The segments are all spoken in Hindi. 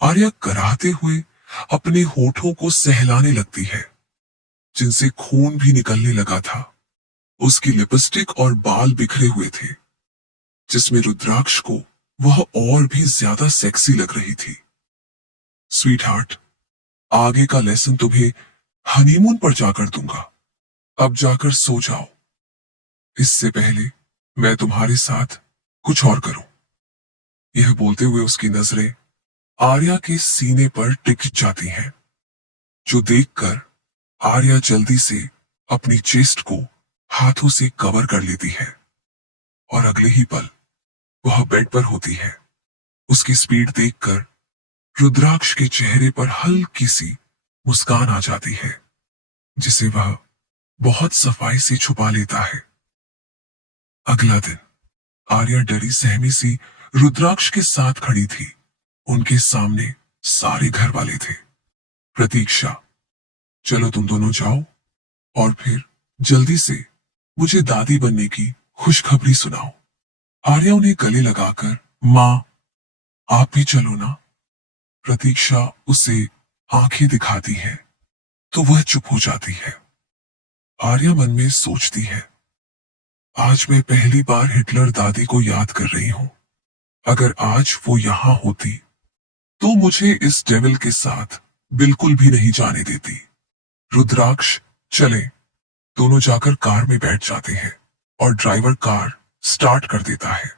आर्या कराहते हुए अपने होठों को सहलाने लगती है, जिनसे खून भी निकलने लगा था। उसकी लिपस्टिक और बाल बिखरे हुए थे, जिसमें रुद्राक्ष को वह और भी ज्यादा सेक्सी लग रही थी। स्वीट हार्ट, आगे का लेसन तुम्हें हनीमून पर जाकर दूंगा। अब जाकर सो जाओ। इससे पहले मैं तुम्हारे साथ कुछ और करूं। यह बोलते हुए उसकी नजरें आर्या के सीने पर टिक जाती हैं, जो देखकर आर्या जल्दी से अपनी चेस्ट को हाथों से कवर कर लेती है और अगले ही पल वह बेड पर होती है। उसकी स्पीड देखकर रुद्राक्ष के चेहरे पर हल्की सी मुस्कान आ जाती है, जिसे वह बहुत सफाई से छुपा लेता है। अगला दिन आर्या डरी सहमी सी रुद्राक्ष के साथ खड़ी थी। उनके सामने सारे घर वाले थे। प्रतीक्षा, चलो तुम दोनों जाओ और फिर जल्दी से मुझे दादी बनने की खुशखबरी सुनाओ। आर्या उन्हें गले लगाकर, माँ आप भी चलो ना। प्रतीक्षा उसे आंखें दिखाती है तो वह चुप हो जाती है। आर्या मन में सोचती है, आज मैं पहली बार हिटलर दादी को याद कर रही हूं। अगर आज वो यहां होती तो मुझे इस डेविल के साथ बिल्कुल भी नहीं जाने देती। रुद्राक्ष, चले। दोनों जाकर कार में बैठ जाते हैं और ड्राइवर कार स्टार्ट कर देता है।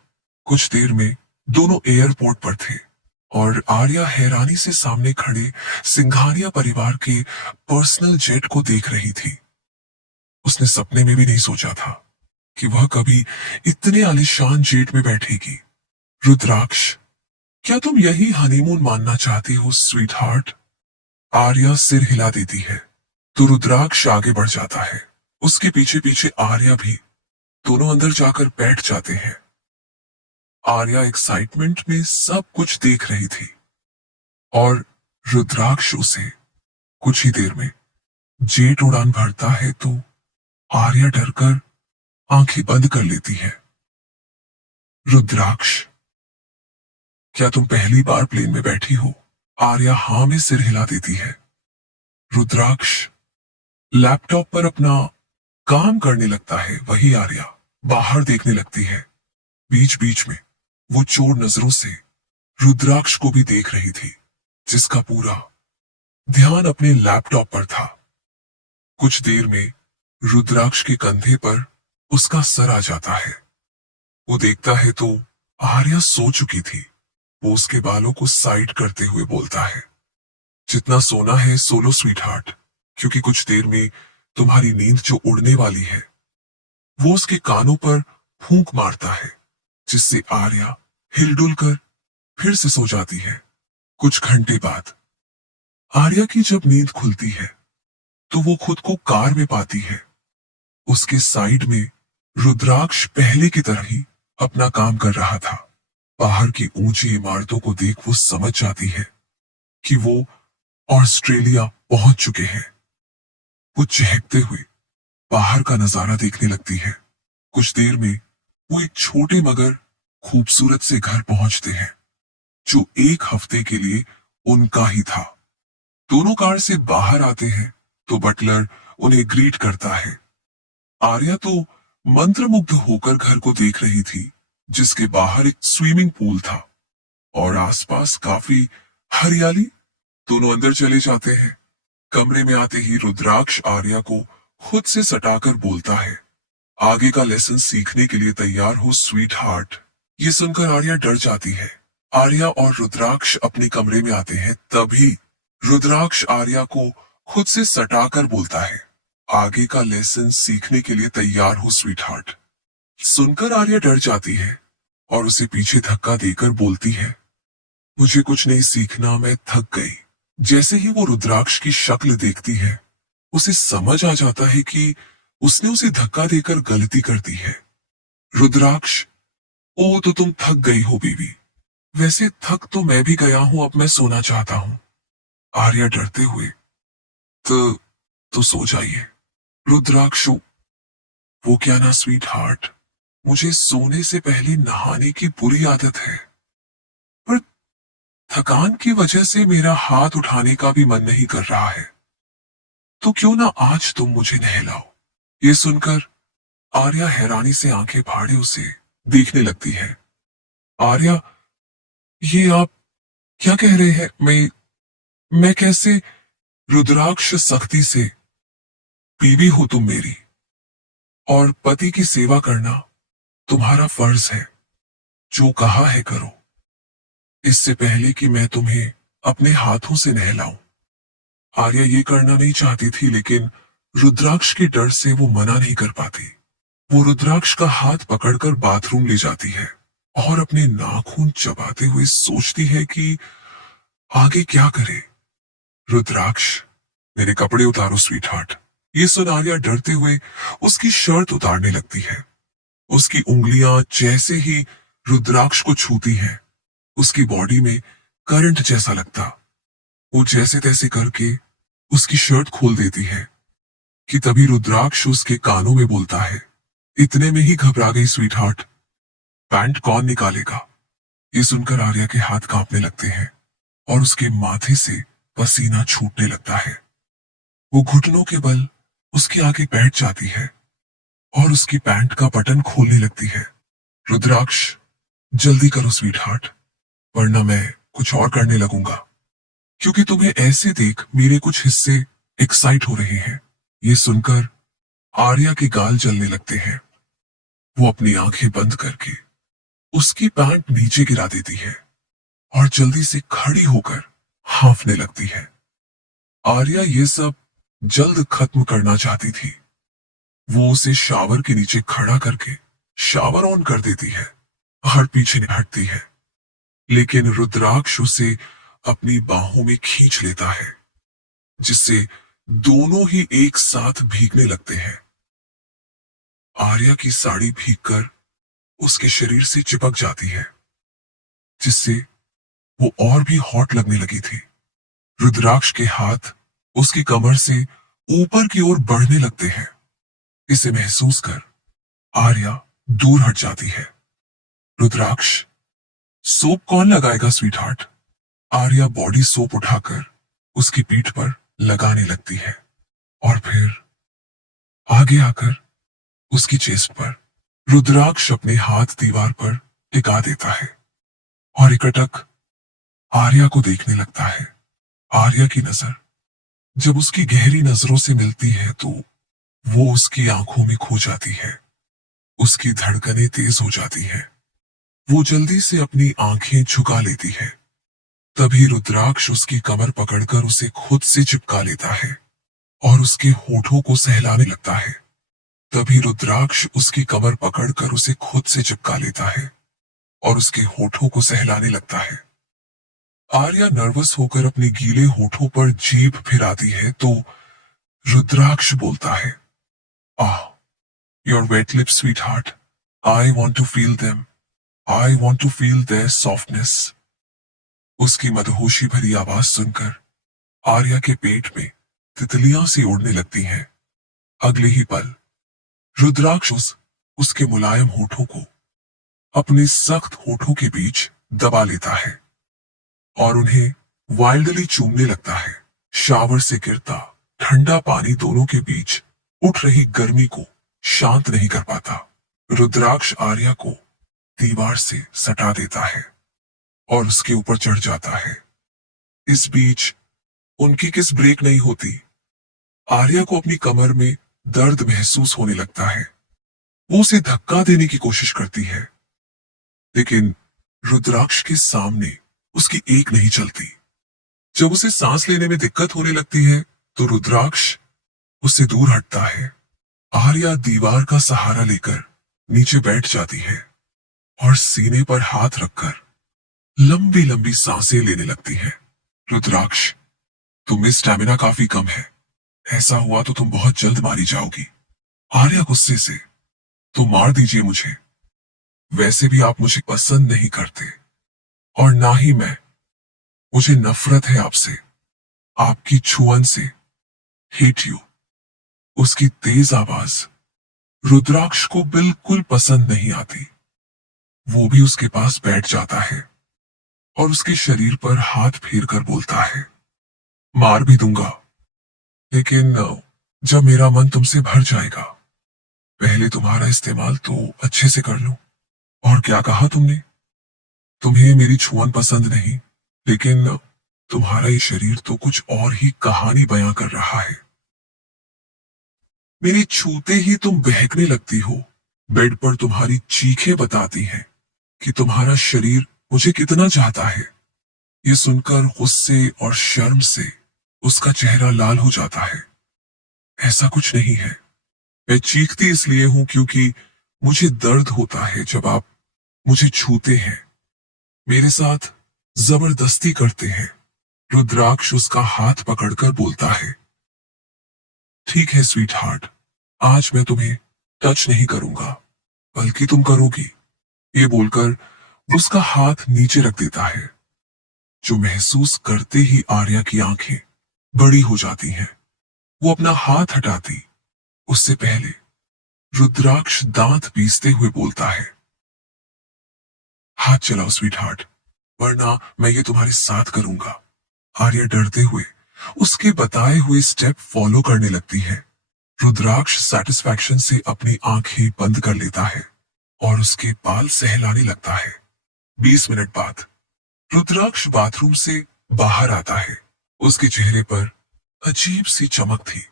कुछ देर में दोनों एयरपोर्ट पर थे और आर्या हैरानी से सामने खड़े सिंघानिया परिवार के पर्सनल जेट को देख रही थी। उसने सपने में भी नहीं सोचा था कि वह कभी इतने आलीशान जेट में बैठेगी। रुद्राक्ष, क्या तुम यही हनीमून मानना चाहती हो स्वीट हार्ट? आर्या सिर हिला देती है तो रुद्राक्ष आगे बढ़ जाता है। उसके पीछे पीछे आर्या भी। दोनों अंदर जाकर बैठ जाते हैं। आर्या एक्साइटमेंट में सब कुछ देख रही थी और रुद्राक्ष उसे कुछ ही देर में जेट उड़ान भरता है तो आर्या डरकर आंखें बंद कर लेती है। रुद्राक्ष, क्या तुम पहली बार प्लेन में बैठी हो? आर्या हां में सिर हिला देती है। रुद्राक्ष लैपटॉप पर अपना काम करने लगता है। वही आर्या बाहर देखने लगती है। बीच बीच में वो चोर नजरों से रुद्राक्ष को भी देख रही थी, जिसका पूरा ध्यान अपने लैपटॉप पर था। कुछ देर में रुद्राक्ष के कंधे पर उसका सर आ जाता है। वो देखता है तो आर्या सो चुकी थी। वो उसके बालों को साइड करते हुए बोलता है, जितना सोना है सो लो स्वीट हार्ट, क्योंकि कुछ देर में तुम्हारी नींद जो उड़ने वाली है। वो उसके कानों पर फूंक मारता है, जिससे आर्या हिलडुल कर फिर से सो जाती है। कुछ घंटे बाद आर्या की जब नींद खुलती है तो वो खुद को कार में पाती है। उसके साइड में रुद्राक्ष पहले की तरह ही अपना काम कर रहा था। बाहर की ऊंची इमारतों को देख वो समझ जाती है कि वो ऑस्ट्रेलिया पहुंच चुके हैं। वो चहकते हुए बाहर का नजारा देखने लगती है। कुछ देर में वो एक छोटे मगर खूबसूरत से घर पहुंचते हैं, जो एक हफ्ते के लिए उनका ही था। दोनों कार से बाहर आते हैं तो बटलर उन्हें ग्रीट करता है। आर्या तो मंत्रमुग्ध होकर घर को देख रही थी, जिसके बाहर एक स्विमिंग पूल था और आसपास काफी हरियाली। दोनों अंदर चले जाते हैं। कमरे में आते ही रुद्राक्ष आर्या को खुद से सटाकर बोलता है, आगे का लेसन सीखने के लिए तैयार हो स्वीट हार्ट। ये सुनकर आर्या डर जाती है। आर्या और रुद्राक्ष अपने कमरे में आते हैं। तभी रुद्राक्ष आर्या को खुद से सटाकर बोलता है, आगे का लेसन सीखने के लिए तैयार हो स्वीट हार्ट। सुनकर आर्या डर जाती है और उसे पीछे धक्का देकर बोलती है, मुझे कुछ नहीं सीखना, मैं थक गई। जैसे ही वो रुद्राक्ष की शक्ल देखती है, उसे समझ आ जाता है कि उसने उसे धक्का देकर गलती कर दी है। रुद्राक्ष, ओ तो तुम थक गई हो बीवी। वैसे थक तो मैं भी गया हूं, अब मैं सोना चाहता हूं। आर्या डरते हुए, तो सो जाइए। रुद्राक्ष, वो क्या ना स्वीट हार्ट, मुझे सोने से पहले नहाने की बुरी आदत है। पर थकान की वजह से मेरा हाथ उठाने का भी मन नहीं कर रहा है, तो क्यों ना आज तुम मुझे नहलाओ। ये सुनकर आर्या हैरानी से आंखें फाड़े उसे देखने लगती है। आर्या, ये आप क्या कह रहे हैं? मैं कैसे? रुद्राक्ष सख्ती से, बीवी हो तुम मेरी, और पति की सेवा करना तुम्हारा फर्ज है। जो कहा है करो। इससे पहले कि मैं तुम्हें अपने हाथों से नहलाऊं। आर्या ये करना नहीं चाहती थी, लेकिन रुद्राक्ष के डर से वो मना नहीं कर पाती। वो रुद्राक्ष का हाथ पकड़कर बाथरूम ले जाती है और अपने नाखून चबाते हुए सोचती है कि आगे क्या करे। रुद्राक्ष, मेरे कपड़े उतारो स्वीट हार्ट। ये सुन आर्या डरते हुए उसकी शर्ट उतारने लगती है। उसकी उंगलियां जैसे ही रुद्राक्ष को छूती हैं, उसकी बॉडी में करंट जैसा लगता। वो जैसे तैसे करके उसकी शर्ट खोल देती है कि तभी रुद्राक्ष उसके कानों में बोलता है। इतने में ही घबरा गई स्वीट हार्ट, पैंट कौन निकालेगा? ये सुनकर आर्या के हाथ कांपने लगते हैं और उसके माथे से पसीना छूटने लगता है। वो घुटनों के बल उसके आगे बैठ जाती है और उसकी पैंट का बटन खोलने लगती है। रुद्राक्ष, जल्दी करो स्वीट हार्ट, वरना मैं कुछ और करने लगूंगा, क्योंकि तुम्हें ऐसे देख मेरे कुछ हिस्से एक्साइट हो रहे हैं। ये सुनकर आर्या के गाल जलने लगते हैं। वो अपनी आंखें बंद करके उसकी पैंट नीचे गिरा देती है और जल्दी से खड़ी होकर हांफने लगती है। आर्या ये सब जल्द खत्म करना चाहती थी। वो उसे शावर के नीचे खड़ा करके शावर ऑन कर देती है और पीछे हटती है, लेकिन रुद्राक्ष उसे अपनी बाहों में खींच लेता है, जिससे दोनों ही एक साथ भीगने लगते हैं। आर्या की साड़ी भीगकर उसके शरीर से चिपक जाती है, जिससे वो और भी हॉट लगने लगी थी। रुद्राक्ष के हाथ उसकी कमर से ऊपर की ओर बढ़ने लगते हैं। इसे महसूस कर आर्या दूर हट जाती है। रुद्राक्ष, सोप कौन लगाएगा sweet heart? Arya body soap उठाकर उसकी पीठ पर लगाने लगती है और फिर आगे आकर उसकी चेस्ट पर। रुद्राक्ष अपने हाथ दीवार पर टिका देता है और एकटक आर्या को देखने लगता है। आर्या की नजर जब उसकी गहरी नजरों से मिलती है तो वो उसकी आंखों में खो जाती है। उसकी धड़कनें तेज हो जाती है। वो जल्दी से अपनी आंखें झुका लेती है। तभी रुद्राक्ष उसकी कमर पकड़कर उसे खुद से चिपका लेता है और उसके होठों को सहलाने लगता है। तभी रुद्राक्ष उसकी कमर पकड़कर उसे खुद से चिपका लेता है और उसके होठों को सहलाने लगता है। आर्या नर्वस होकर अपने गीले होठों पर जीभ फिराती है तो रुद्राक्ष बोलता है, ah, your wet lips sweetheart, I want to feel them, I want to feel their softness. उसकी मदहोशी भरी आवाज सुनकर आर्या के पेट में तितलियां सी उड़ने लगती हैं। अगले ही पल रुद्राक्ष उसके मुलायम होठों को अपने सख्त होठों के बीच दबा लेता है और उन्हें वाइल्डली चूमने लगता है। शावर से गिरता ठंडा पानी दोनों के बीच उठ रही गर्मी को शांत नहीं कर पाता। रुद्राक्ष आर्या को दीवार से सटा देता है और उसके ऊपर चढ़ जाता है। इस बीच उनकी किस ब्रेक नहीं होती। आर्या को अपनी कमर में दर्द महसूस होने लगता है। वो उसे धक्का देने की कोशिश करती है, लेकिन रुद्राक्ष के सामने उसकी एक नहीं चलती। जब उसे सांस लेने में दिक्कत होने लगती है तो रुद्राक्ष उससे दूर हटता है। आर्या दीवार का सहारा लेकर नीचे बैठ जाती है और सीने पर हाथ रखकर लंबी लंबी सांसें लेने लगती है। रुद्राक्ष, तुम्हें स्टैमिना काफी कम है। ऐसा हुआ तो तुम बहुत जल्द मारी जाओगी। आर्या गुस्से से, तो मार दीजिए मुझे। वैसे भी आप मुझे पसंद नहीं करते और ना ही मैं। मुझे नफरत है आपसे, आपकी छुअन से। Hate you. उसकी तेज आवाज रुद्राक्ष को बिल्कुल पसंद नहीं आती। वो भी उसके पास बैठ जाता है और उसके शरीर पर हाथ फेर कर बोलता है, मार भी दूंगा, लेकिन जब मेरा मन तुमसे भर जाएगा, पहले तुम्हारा इस्तेमाल तो अच्छे से कर लूं। और क्या कहा तुमने? तुम्हें मेरी छुअन पसंद नहीं, लेकिन तुम्हारा ये शरीर तो कुछ और ही कहानी बयां कर रहा है। मेरी छूते ही तुम बहकने लगती हो। बेड पर तुम्हारी चीखें बताती हैं कि तुम्हारा शरीर मुझे कितना चाहता है। ये सुनकर गुस्से और शर्म से उसका चेहरा लाल हो जाता है। ऐसा कुछ नहीं है। मैं चीखती इसलिए हूं क्योंकि मुझे दर्द होता है जब आप मुझे छूते हैं, मेरे साथ जबरदस्ती करते हैं। रुद्राक्ष उसका हाथ पकड़कर बोलता है, ठीक है स्वीट हार्ट, आज मैं तुम्हें टच नहीं करूंगा, बल्कि तुम करोगी। ये बोलकर वो उसका हाथ नीचे रख देता है, जो महसूस करते ही आर्या की आंखें बड़ी हो जाती हैं। वो अपना हाथ हटाती उससे पहले रुद्राक्ष दांत पीसते हुए बोलता है, हाथ चलाओ स्वीट हार्ट, वरना मैं ये तुम्हारे साथ करूंगा। आर्या डरते हुए उसके बताए हुए स्टेप फॉलो करने लगती है। रुद्राक्ष सेटिस्फैक्शन से अपनी आंखें बंद कर लेता है और उसके बाल सहलाने लगता है। 20 मिनट बाद रुद्राक्ष बाथरूम से बाहर आता है। उसके चेहरे पर अजीब सी चमक थी।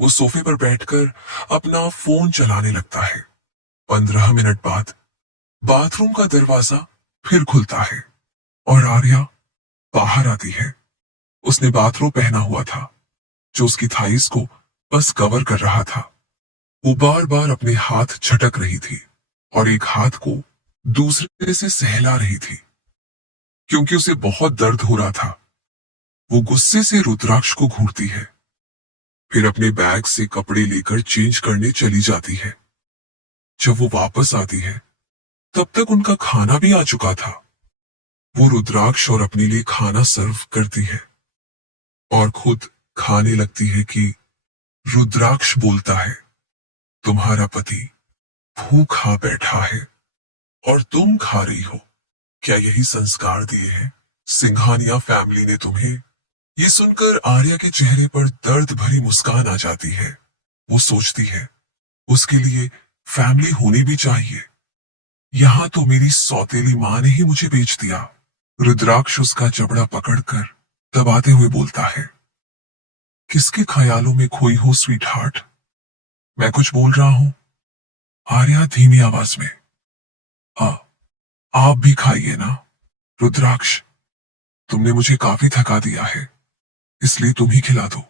वो सोफे पर बैठकर अपना फोन चलाने लगता है। 15 मिनट बाद बाथरूम का दरवाजा फिर खुलता है और आर्या बाहर आती है। उसने बाथरूम पहना हुआ था, जो उसकी थाइस को बस कवर कर रहा था। वो बार बार अपने हाथ झटक रही थी और एक हाथ को दूसरे से सहला रही थी, क्योंकि उसे बहुत दर्द हो रहा था। वो गुस्से से रुद्राक्ष को घूरती है, फिर अपने बैग से कपड़े लेकर चेंज करने चली जाती है। जब वो वापस आती है, तब तक उनका खाना भी आ चुका था। वो रुद्राक्ष और अपने लिए खाना सर्व करती है और खुद खाने लगती है कि रुद्राक्ष बोलता है, तुम्हारा पति भूखा बैठा है और तुम खा रही हो। क्या यही संस्कार दिए हैं सिंघानिया फैमिली ने तुम्हें? ये सुनकर आर्या के चेहरे पर दर्द भरी मुस्कान आ जाती है। वो सोचती है, उसके लिए फैमिली होनी भी चाहिए। यहां तो मेरी सौतेली मां ने ही मुझे बेच दिया। रुद्राक्ष उसका जबड़ा पकड़कर दबाते हुए बोलता है, किसके ख्यालों में खोई हो स्वीट हार्ट? मैं कुछ बोल रहा हूं? आर्या धीमी आवाज में, आ, आप भी खाइए ना। रुद्राक्ष, तुमने मुझे काफी थका दिया है, इसलिए तुम ही खिला दो।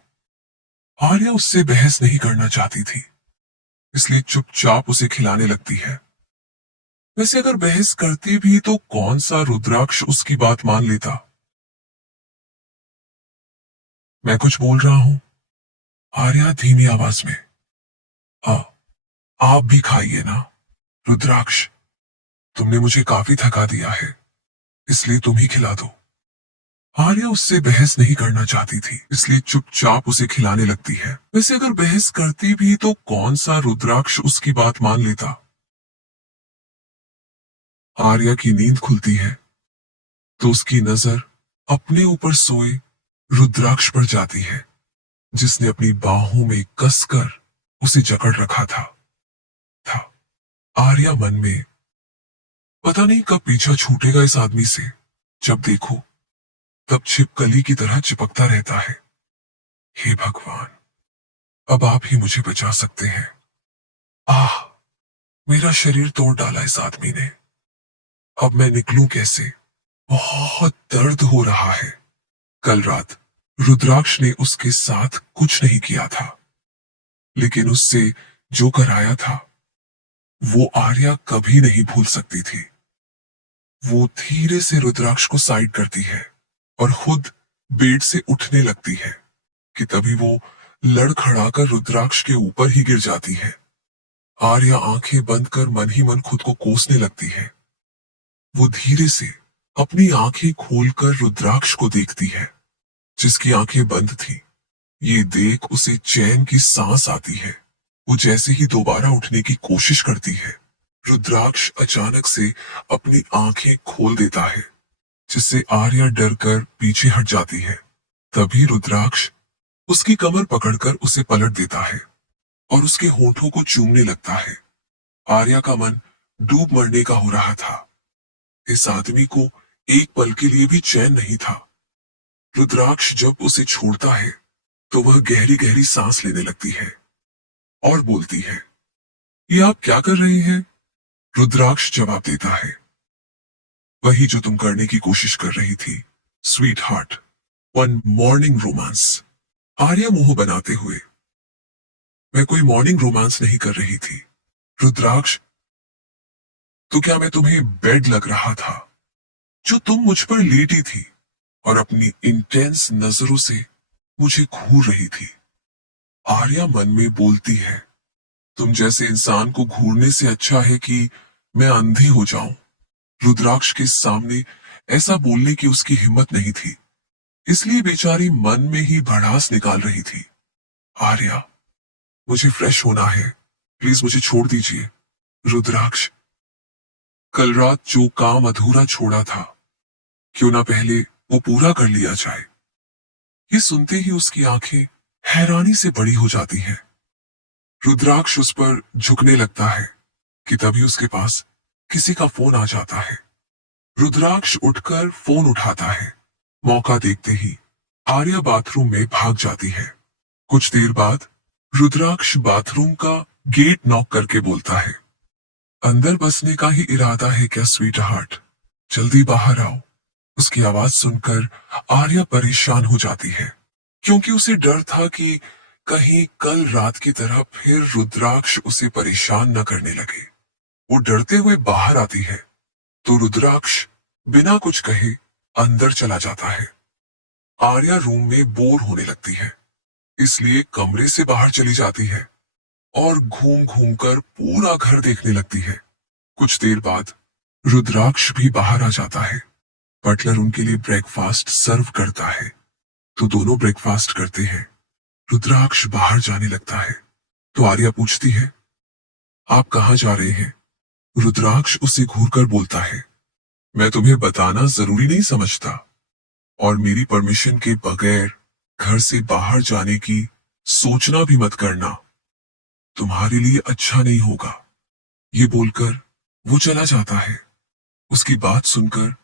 आर्या उससे बहस नहीं करना चाहती थी, इसलिए चुपचाप उसे खिलाने लगती है। वैसे अगर बहस करती भी तो कौन सा रुद्राक्ष उसकी बात मान लेता? मैं कुछ बोल रहा हूं? आर्या धीमी आवाज में, आ, आप भी खाइए ना। रुद्राक्ष, तुमने मुझे काफी थका दिया है, इसलिए तुम ही खिला दो। आर्या उससे बहस नहीं करना चाहती थी, इसलिए चुपचाप उसे खिलाने लगती है। वैसे अगर बहस करती भी तो कौन सा रुद्राक्ष उसकी बात मान लेता? आर्या की नींद खुलती है तो उसकी नजर अपने ऊपर सोए रुद्राक्ष पर जाती है, जिसने अपनी बाहों में कसकर उसे जकड़ रखा था। आर्या मन में, पता नहीं कब पीछा छूटेगा इस आदमी से। जब देखो तब छिपकली की तरह चिपकता रहता है। हे भगवान, अब आप ही मुझे बचा सकते हैं। आह, मेरा शरीर तोड़ डाला इस आदमी ने। अब मैं निकलूं कैसे? बहुत दर्द हो रहा है। कल रात रुद्राक्ष ने उसके साथ कुछ नहीं किया था, लेकिन उससे जो कराया था वो आर्या कभी नहीं भूल सकती थी। वो धीरे से रुद्राक्ष को साइड करती है और खुद बेड से उठने लगती है कि तभी वो लड़खड़ाकर रुद्राक्ष के ऊपर ही गिर जाती है। आर्या आंखें बंद कर मन ही मन खुद को कोसने लगती है। वो धीरे से अपनी आंखें खोलकर रुद्राक्ष को देखती है, जिसकी आंखें बंद थी। ये देख उसे चैन की सांस आती है। वो जैसे ही दोबारा उठने की कोशिश करती है, रुद्राक्ष अचानक से अपनी आंखें खोल देता है जिससे आर्या डर कर पीछे हट जाती है। तभी रुद्राक्ष उसकी कमर पकड़कर उसे पलट देता है और उसके होठों को चूमने लगता है। आर्या का मन डूब मरने का हो रहा था। इस आदमी को एक पल के लिए भी चैन नहीं था। रुद्राक्ष जब उसे छोड़ता है तो वह गहरी गहरी सांस लेने लगती है और बोलती है, ये आप क्या कर रही हैं? रुद्राक्ष जवाब देता है, वही जो तुम करने की कोशिश कर रही थी, sweet heart, one morning romance. Arya मुंह बनाते हुए, मैं कोई मॉर्निंग रोमांस नहीं कर रही थी। रुद्राक्ष, तो क्या मैं तुम्हें बेड लग रहा था जो तुम मुझ पर लेटी थी और अपनी इंटेंस नजरों से मुझे घूर रही थी? आर्या मन में बोलती है, तुम जैसे इंसान को घूरने से अच्छा है कि मैं अंधी हो जाऊं। रुद्राक्ष के सामने ऐसा बोलने की उसकी हिम्मत नहीं थी, इसलिए बेचारी मन में ही भड़ास निकाल रही थी। आर्या, मुझे फ्रेश होना है, प्लीज मुझे छोड़ दीजिए। रुद्राक्ष, कल रात जो काम अधूरा छोड़ा था, क्यों ना पहले वो पूरा कर लिया जाए। ये सुनते ही उसकी आंखें हैरानी से बड़ी हो जाती हैं। रुद्राक्ष उस पर झुकने लगता है कि तभी उसके पास किसी का फोन आ जाता है। रुद्राक्ष उठकर फोन उठाता है। मौका देखते ही आर्या बाथरूम में भाग जाती है। कुछ देर बाद रुद्राक्ष बाथरूम का गेट नॉक करके बोलता है, अंदर बसने का ही इरादा है क्या स्वीट हार्ट? जल्दी बाहर आओ। उसकी आवाज सुनकर आर्या परेशान हो जाती है, क्योंकि उसे डर था कि कहीं कल रात की तरह फिर रुद्राक्ष उसे परेशान न करने लगे। वो डरते हुए बाहर आती है तो रुद्राक्ष बिना कुछ कहे अंदर चला जाता है। आर्या रूम में बोर होने लगती है, इसलिए कमरे से बाहर चली जाती है और घूम घूम कर पूरा घर देखने लगती है। कुछ देर बाद रुद्राक्ष भी बाहर आ जाता है। बटलर उनके लिए ब्रेकफास्ट सर्व करता है तो दोनों ब्रेकफास्ट करते हैं। रुद्राक्ष बाहर जाने लगता है तो आर्या पूछती है, आप कहाँ जा रहे हैं? रुद्राक्ष उसे घूरकर बोलता है, मैं तुम्हें बताना जरूरी नहीं समझता और मेरी परमिशन के बगैर घर से बाहर जाने की सोचना भी मत करना, तुम्हारे लिए अच्छा नहीं होगा। ये बोलकर वो चला जाता है। उसकी बात सुनकर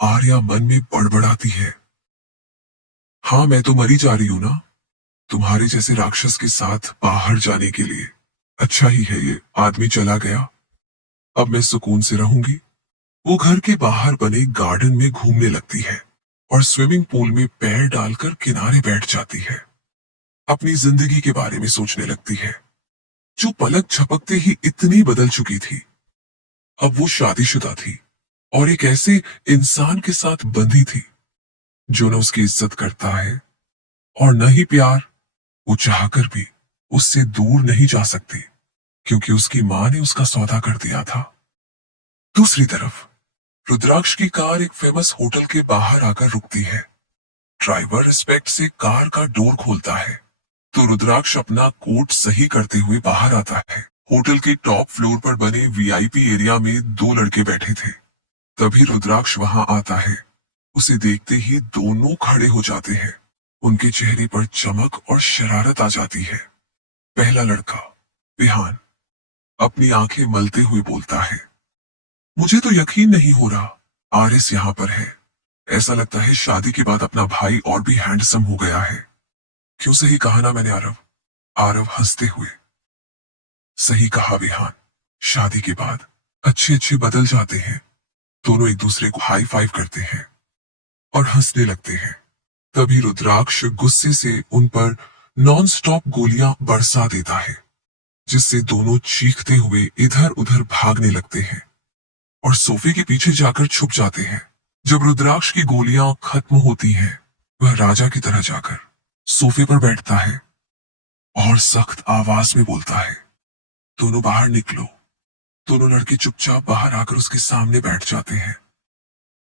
आर्या मन में बड़बड़ाती है, हाँ मैं तो मरी जा रही हूं ना, तुम्हारे जैसे राक्षस के साथ बाहर जाने के लिए। अच्छा ही है ये आदमी चला गया, अब मैं सुकून से रहूंगी। वो घर के बाहर बने गार्डन में घूमने लगती है और स्विमिंग पूल में पैर डालकर किनारे बैठ जाती है। अपनी जिंदगी के बारे में सोचने लगती है, जो पलक झपकते ही इतनी बदल चुकी थी। अब वो शादीशुदा थी और एक ऐसे इंसान के साथ बंधी थी जो न उसकी इज्जत करता है और न ही प्यार। वो चाहकर भी उससे दूर नहीं जा सकती, क्योंकि उसकी मां ने उसका सौदा कर दिया था। दूसरी तरफ रुद्राक्ष की कार एक फेमस होटल के बाहर आकर रुकती है। ड्राइवर रिस्पेक्ट से कार का डोर खोलता है तो रुद्राक्ष अपना कोट सही करते हुए बाहर आता है। होटल के टॉप फ्लोर पर बने वीआईपी एरिया में दो लड़के बैठे थे। तभी रुद्राक्ष वहां आता है। उसे देखते ही दोनों खड़े हो जाते हैं। उनके चेहरे पर चमक और शरारत आ जाती है। पहला लड़का विहान अपनी आंखें मलते हुए बोलता है, मुझे तो यकीन नहीं हो रहा आरिस यहाँ पर है। ऐसा लगता है शादी के बाद अपना भाई और भी हैंडसम हो गया है। क्यों सही कहा ना मैंने आरव? आरव हंसते हुए, सही कहा विहान, शादी के बाद अच्छे अच्छे बदल जाते हैं। दोनों एक दूसरे को हाई फाइव करते हैं और हंसने लगते हैं। तभी रुद्राक्ष गुस्से से उन पर नॉन स्टॉप गोलियां बरसा देता है, जिससे दोनों चीखते हुए इधर उधर भागने लगते हैं और सोफे के पीछे जाकर छुप जाते हैं। जब रुद्राक्ष की गोलियां खत्म होती हैं, वह राजा की तरह जाकर सोफे पर बैठता है और सख्त आवाज में बोलता है, दोनों बाहर निकलो। दोनों लड़के चुपचाप बाहर आकर उसके सामने बैठ जाते हैं।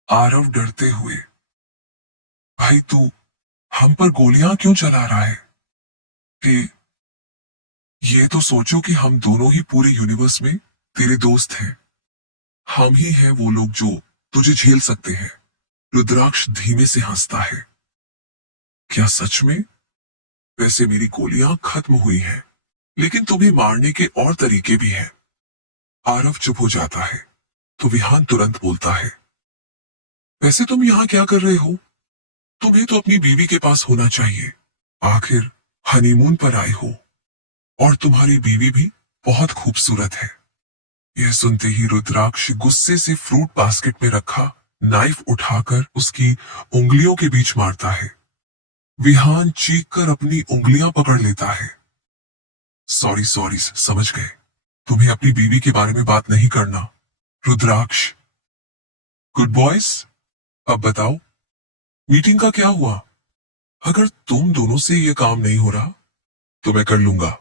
आरव डरते हुए, भाई तू हम पर गोलियां क्यों चला रहा है? कि ये तो सोचो कि हम दोनों ही पूरे यूनिवर्स में तेरे दोस्त हैं। हम ही हैं वो लोग जो तुझे झेल सकते हैं। रुद्राक्ष धीमे से हंसता है। क्या सच में? वैसे मेरी गोलियां खत्म हुई हैं, लेकिन तुम्हें मारने के और तरीके भी हैं। आरव चुप हो जाता है तो विहान तुरंत बोलता है, वैसे तुम यहां क्या कर रहे हो? तुम्हें तो अपनी बीवी के पास होना चाहिए। आखिर हनीमून पर आए हो और तुम्हारी बीवी भी बहुत खूबसूरत है। यह सुनते ही रुद्राक्ष गुस्से से फ्रूट बास्केट में रखा नाइफ उठाकर उसकी उंगलियों के बीच मारता है। विहान चीख कर अपनी उंगलियां पकड़ लेता है। सॉरी सॉरी, समझ गए। तुम्हें अपनी बीवी के बारे में बात नहीं करना। रुद्राक्ष, गुड बॉयज, अब बताओ मीटिंग का क्या हुआ? अगर तुम दोनों से यह काम नहीं हो रहा तो मैं कर लूंगा।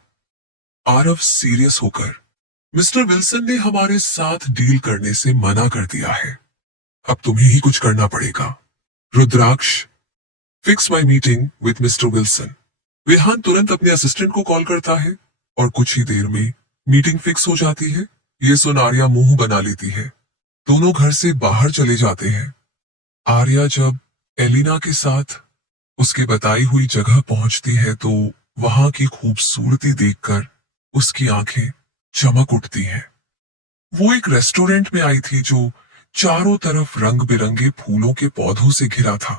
आरव सीरियस होकर, मिस्टर विल्सन ने हमारे साथ डील करने से मना कर दिया है। अब तुम्हें ही कुछ करना पड़ेगा। Rudraksh, fix my meeting with mister Wilson. Vihaan तुरंत अपने असिस्टेंट को कॉल करता है और कुछ ही देर में मीटिंग फिक्स हो जाती है। ये सुन आर्या मुंह बना लेती है। दोनों घर से बाहर चले जाते हैं। आर्या जब एलिना के साथ उसके बताई हुई जगह पहुंचती है तो वहां की खूबसूरती देखकर उसकी आंखें चमक उठती हैं। वो एक रेस्टोरेंट में आई थी जो चारों तरफ रंग बिरंगे फूलों के पौधों से घिरा था।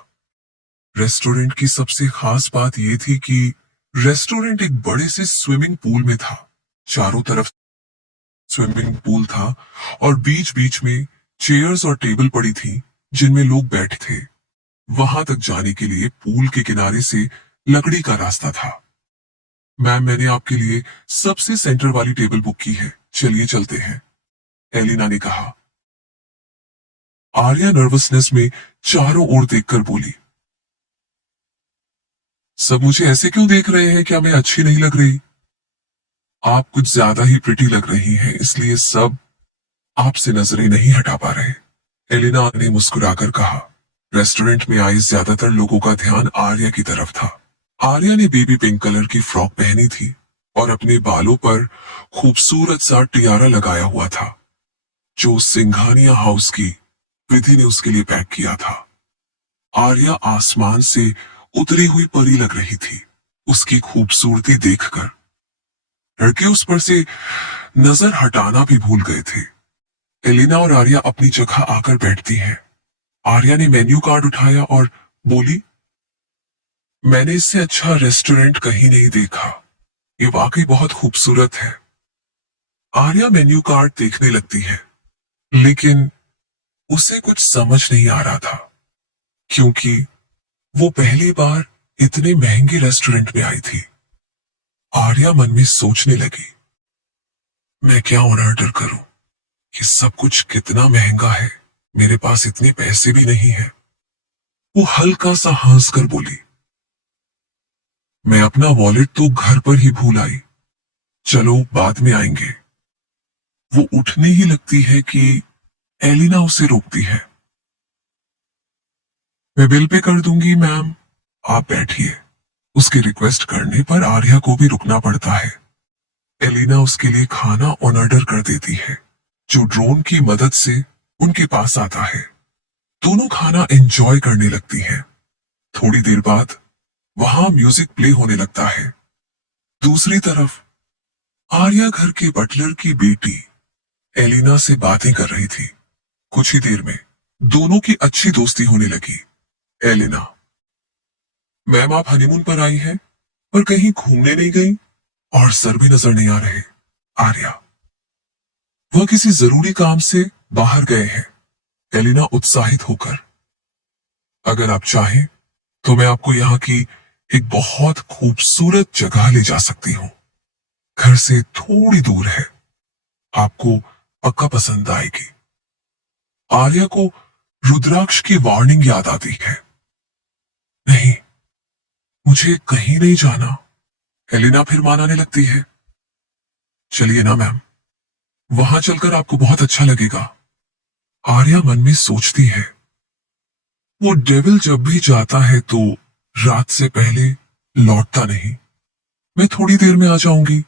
रेस्टोरेंट की सबसे खास बात यह थी कि रेस्टोरेंट एक बड़े से स्विमिंग पूल में था। चारों तरफ स्विमिंग पूल था और बीच बीच में चेयर्स और टेबल पड़ी थी जिनमें लोग बैठे थे। वहां तक जाने के लिए पूल के किनारे से लकड़ी का रास्ता था। मैम, मैंने आपके लिए सबसे सेंटर वाली टेबल बुक की है, चलिए चलते हैं, एलिना ने कहा। आर्या नर्वसनेस में चारों ओर देखकर बोली, सब मुझे ऐसे क्यों देख रहे हैं? क्या मैं अच्छी नहीं लग रही? आप कुछ ज्यादा ही प्रिटी लग रही हैं, इसलिए सब आपसे नजरें नहीं हटा पा रहे, एलिना ने मुस्कुराकर कहा। रेस्टोरेंट में आए ज्यादातर लोगों का ध्यान आर्या की तरफ था। आर्या ने बेबी पिंक कलर की फ्रॉक पहनी थी और अपने बालों पर खूबसूरत सा टियारा लगाया हुआ था जो सिंघानिया हाउस की विधि ने उसके लिए पैक किया था। आर्या आसमान से उतरी हुई परी लग रही थी। उसकी खूबसूरती देखकर लड़के उस पर से नजर हटाना भी भूल गए थे। एलिना और आर्या अपनी जगह आकर बैठती हैं। आर्या ने मेन्यू कार्ड उठाया और बोली, मैंने इससे अच्छा रेस्टोरेंट कहीं नहीं देखा, ये वाकई बहुत खूबसूरत है। आर्या मेन्यू कार्ड देखने लगती है, लेकिन उसे कुछ समझ नहीं आ रहा था क्योंकि वो पहली बार इतने महंगे रेस्टोरेंट में आई थी। आर्या मन में सोचने लगी, मैं क्या ऑर्डर करूं? ये सब कुछ कितना महंगा है, मेरे पास इतने पैसे भी नहीं है। वो हल्का सा हंसकर बोली, मैं अपना वॉलेट तो घर पर ही भूल आई, चलो बाद में आएंगे। वो उठने ही लगती है कि एलिना उसे रोकती है। मैं बिल पे कर दूंगी मैम, आप बैठिए। उसके रिक्वेस्ट करने पर आर्या को भी रुकना पड़ता है। एलिना उसके लिए खाना ऑर्डर कर देती है जो ड्रोन की मदद से उनके पास आता है। दोनों खाना एंजॉय करने लगती हैं। थोड़ी देर बाद वहां म्यूजिक प्ले होने लगता है। दूसरी तरफ आर्या घर के बटलर की बेटी एलिना से बातें कर रही थी। कुछ ही देर में दोनों की अच्छी दोस्ती होने लगी। एलिना, मैम आप हनीमून पर आई हैं पर कहीं घूमने नहीं गई और सर भी नजर नहीं आ रहे। आर्या, वह किसी जरूरी काम से बाहर गए हैं। एलिना उत्साहित होकर, अगर आप चाहें तो मैं आपको यहाँ की एक बहुत खूबसूरत जगह ले जा सकती हूँ। घर से थोड़ी दूर है, आपको पक्का पसंद आएगी। आर्या को रुद्राक्ष की वार्निंग याद आती है। नहीं, मुझे कहीं नहीं जाना। एलिना फिर मानाने लगती है, चलिए ना मैम, वहां चलकर आपको बहुत अच्छा लगेगा। आर्या मन में सोचती है, वो डेविल जब भी जाता है तो रात से पहले लौटता नहीं। मैं थोड़ी देर में आ जाऊंगी,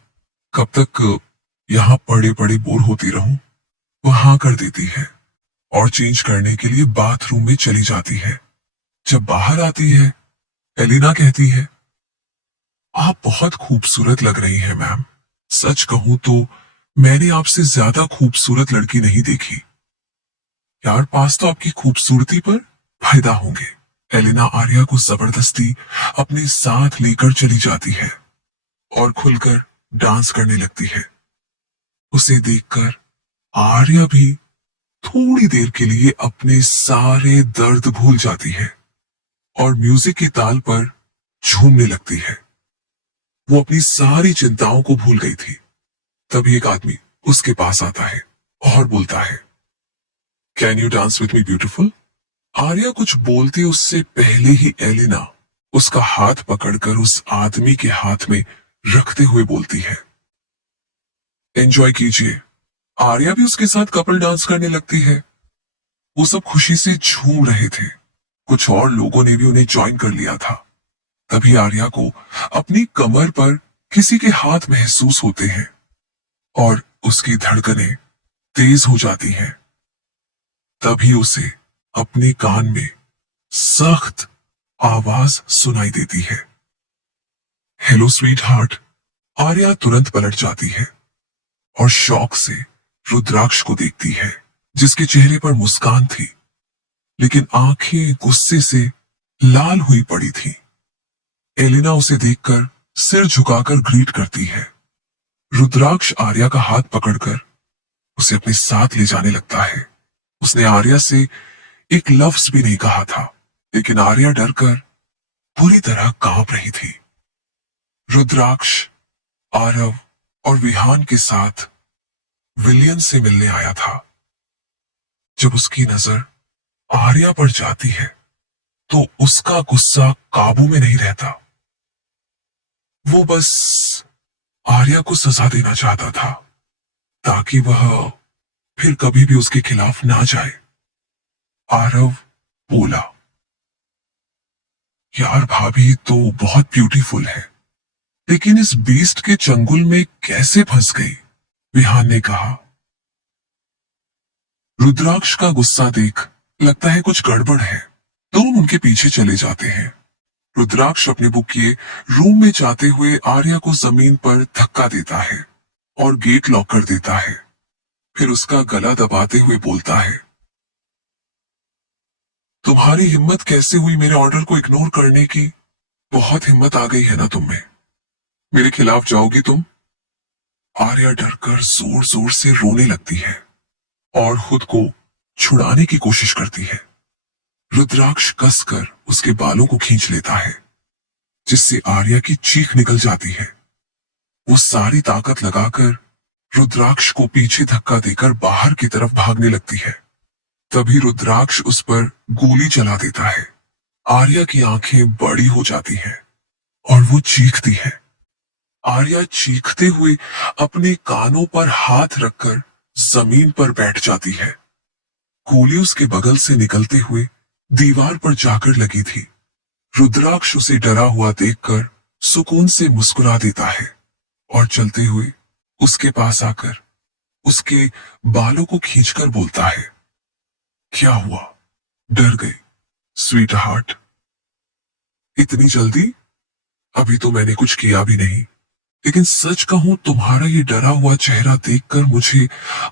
कब तक यहां पड़े पड़े बोर होती रहूं। वह हाँ कर देती है और चेंज करने के लिए बाथरूम में चली जाती है। जब बाहर आती है, एलिना कहती है, आप बहुत खूबसूरत लग रही हैं मैम। सच कहूं तो मैंने आपसे ज्यादा खूबसूरत लड़की नहीं देखी। यार पास तो आपकी खूबसूरती पर फायदा होंगे। एलिना आर्या को जबरदस्ती अपने साथ लेकर चली जाती है और खुलकर डांस करने लगती है। उसे देखकर आर्या भी थोड़ी देर के लिए अपने सारे दर्द भूल जाती है और म्यूजिक की ताल पर झूमने लगती है। वो अपनी सारी चिंताओं को भूल गई थी। तभी एक आदमी उसके पास आता है और बोलता है, can you dance with me beautiful? Arya कुछ बोलती उससे पहले ही एलिना उसका हाथ पकड़कर उस आदमी के हाथ में रखते हुए बोलती है, एंजॉय कीजिए। आर्या भी उसके साथ कपल डांस करने लगती है। वो सब खुशी से झूम रहे थे। कुछ और लोगों ने भी उन्हें ज्वाइन कर लिया था। तभी आर्या को अपनी कमर पर किसी के हाथ महसूस होते हैं और उसकी धड़कनें तेज हो जाती हैं। तभी उसे अपने कान में सख्त आवाज सुनाई देती है, हेलो स्वीट हार्ट। आर्या तुरंत पलट जाती है और शौक से रुद्राक्ष को देखती है, जिसके चेहरे पर मुस्कान थी, लेकिन आंखें गुस्से से लाल हुई पड़ी थी। एलिना उसे देखकर सिर झुकाकर ग्रीट करती है। रुद्राक्ष आर्या का हाथ पकड़कर उसे अपने साथ ले जाने लगता है। उसने आर्या से एक लफ्ज भी नहीं कहा था, लेकिन आर्या डरकर पूरी तरह कांप रही थी। रुद्राक्ष आरव और विहान के साथ विलियन से मिलने आया था। जब उसकी नजर आर्या पर जाती है तो उसका गुस्सा काबू में नहीं रहता। वो बस आर्या को सजा देना चाहता था ताकि वह फिर कभी भी उसके खिलाफ ना जाए। आरव बोला, यार भाभी तो बहुत ब्यूटीफुल है, लेकिन इस बीस्ट के चंगुल में कैसे फंस गई? विहान ने कहा। रुद्राक्ष का गुस्सा देख लगता है कुछ गड़बड़ है। दोनों उनके पीछे चले जाते हैं। रुद्राक्ष अपने बुक किए रूम में जाते हुए आर्या को जमीन पर धक्का देता है और गेट लॉक कर देता है। फिर उसका गला दबाते हुए बोलता है, तुम्हारी हिम्मत कैसे हुई मेरे ऑर्डर को इग्नोर करने की? बहुत हिम्मत आ गई है ना तुम में। मेरे खिलाफ जाओगी तुम? आर्या डरकर जोर जोर से रोने लगती है और खुद को छुड़ाने की कोशिश करती है। रुद्राक्ष कसकर उसके बालों को खींच लेता है, जिससे आर्या की चीख निकल जाती है। वो सारी ताकत लगाकर रुद्राक्ष को पीछे धक्का देकर बाहर की तरफ भागने लगती है। तभी रुद्राक्ष उस पर गोली चला देता है। आर्या की आंखें बड़ी हो जाती हैं और वो चीखती है। आर्या चीखते हुए अपने कानों पर हाथ रखकर जमीन पर बैठ जाती है। गोली उसके बगल से निकलते हुए दीवार पर जाकर लगी थी। रुद्राक्ष उसे डरा हुआ देखकर सुकून से मुस्कुरा देता है और चलते हुए उसके पास आकर उसके बालों को खींचकर बोलता है, क्या हुआ? डर गई स्वीट हार्ट? इतनी जल्दी? अभी तो मैंने कुछ किया भी नहीं, लेकिन सच कहूं तुम्हारा ये डरा हुआ चेहरा देखकर मुझे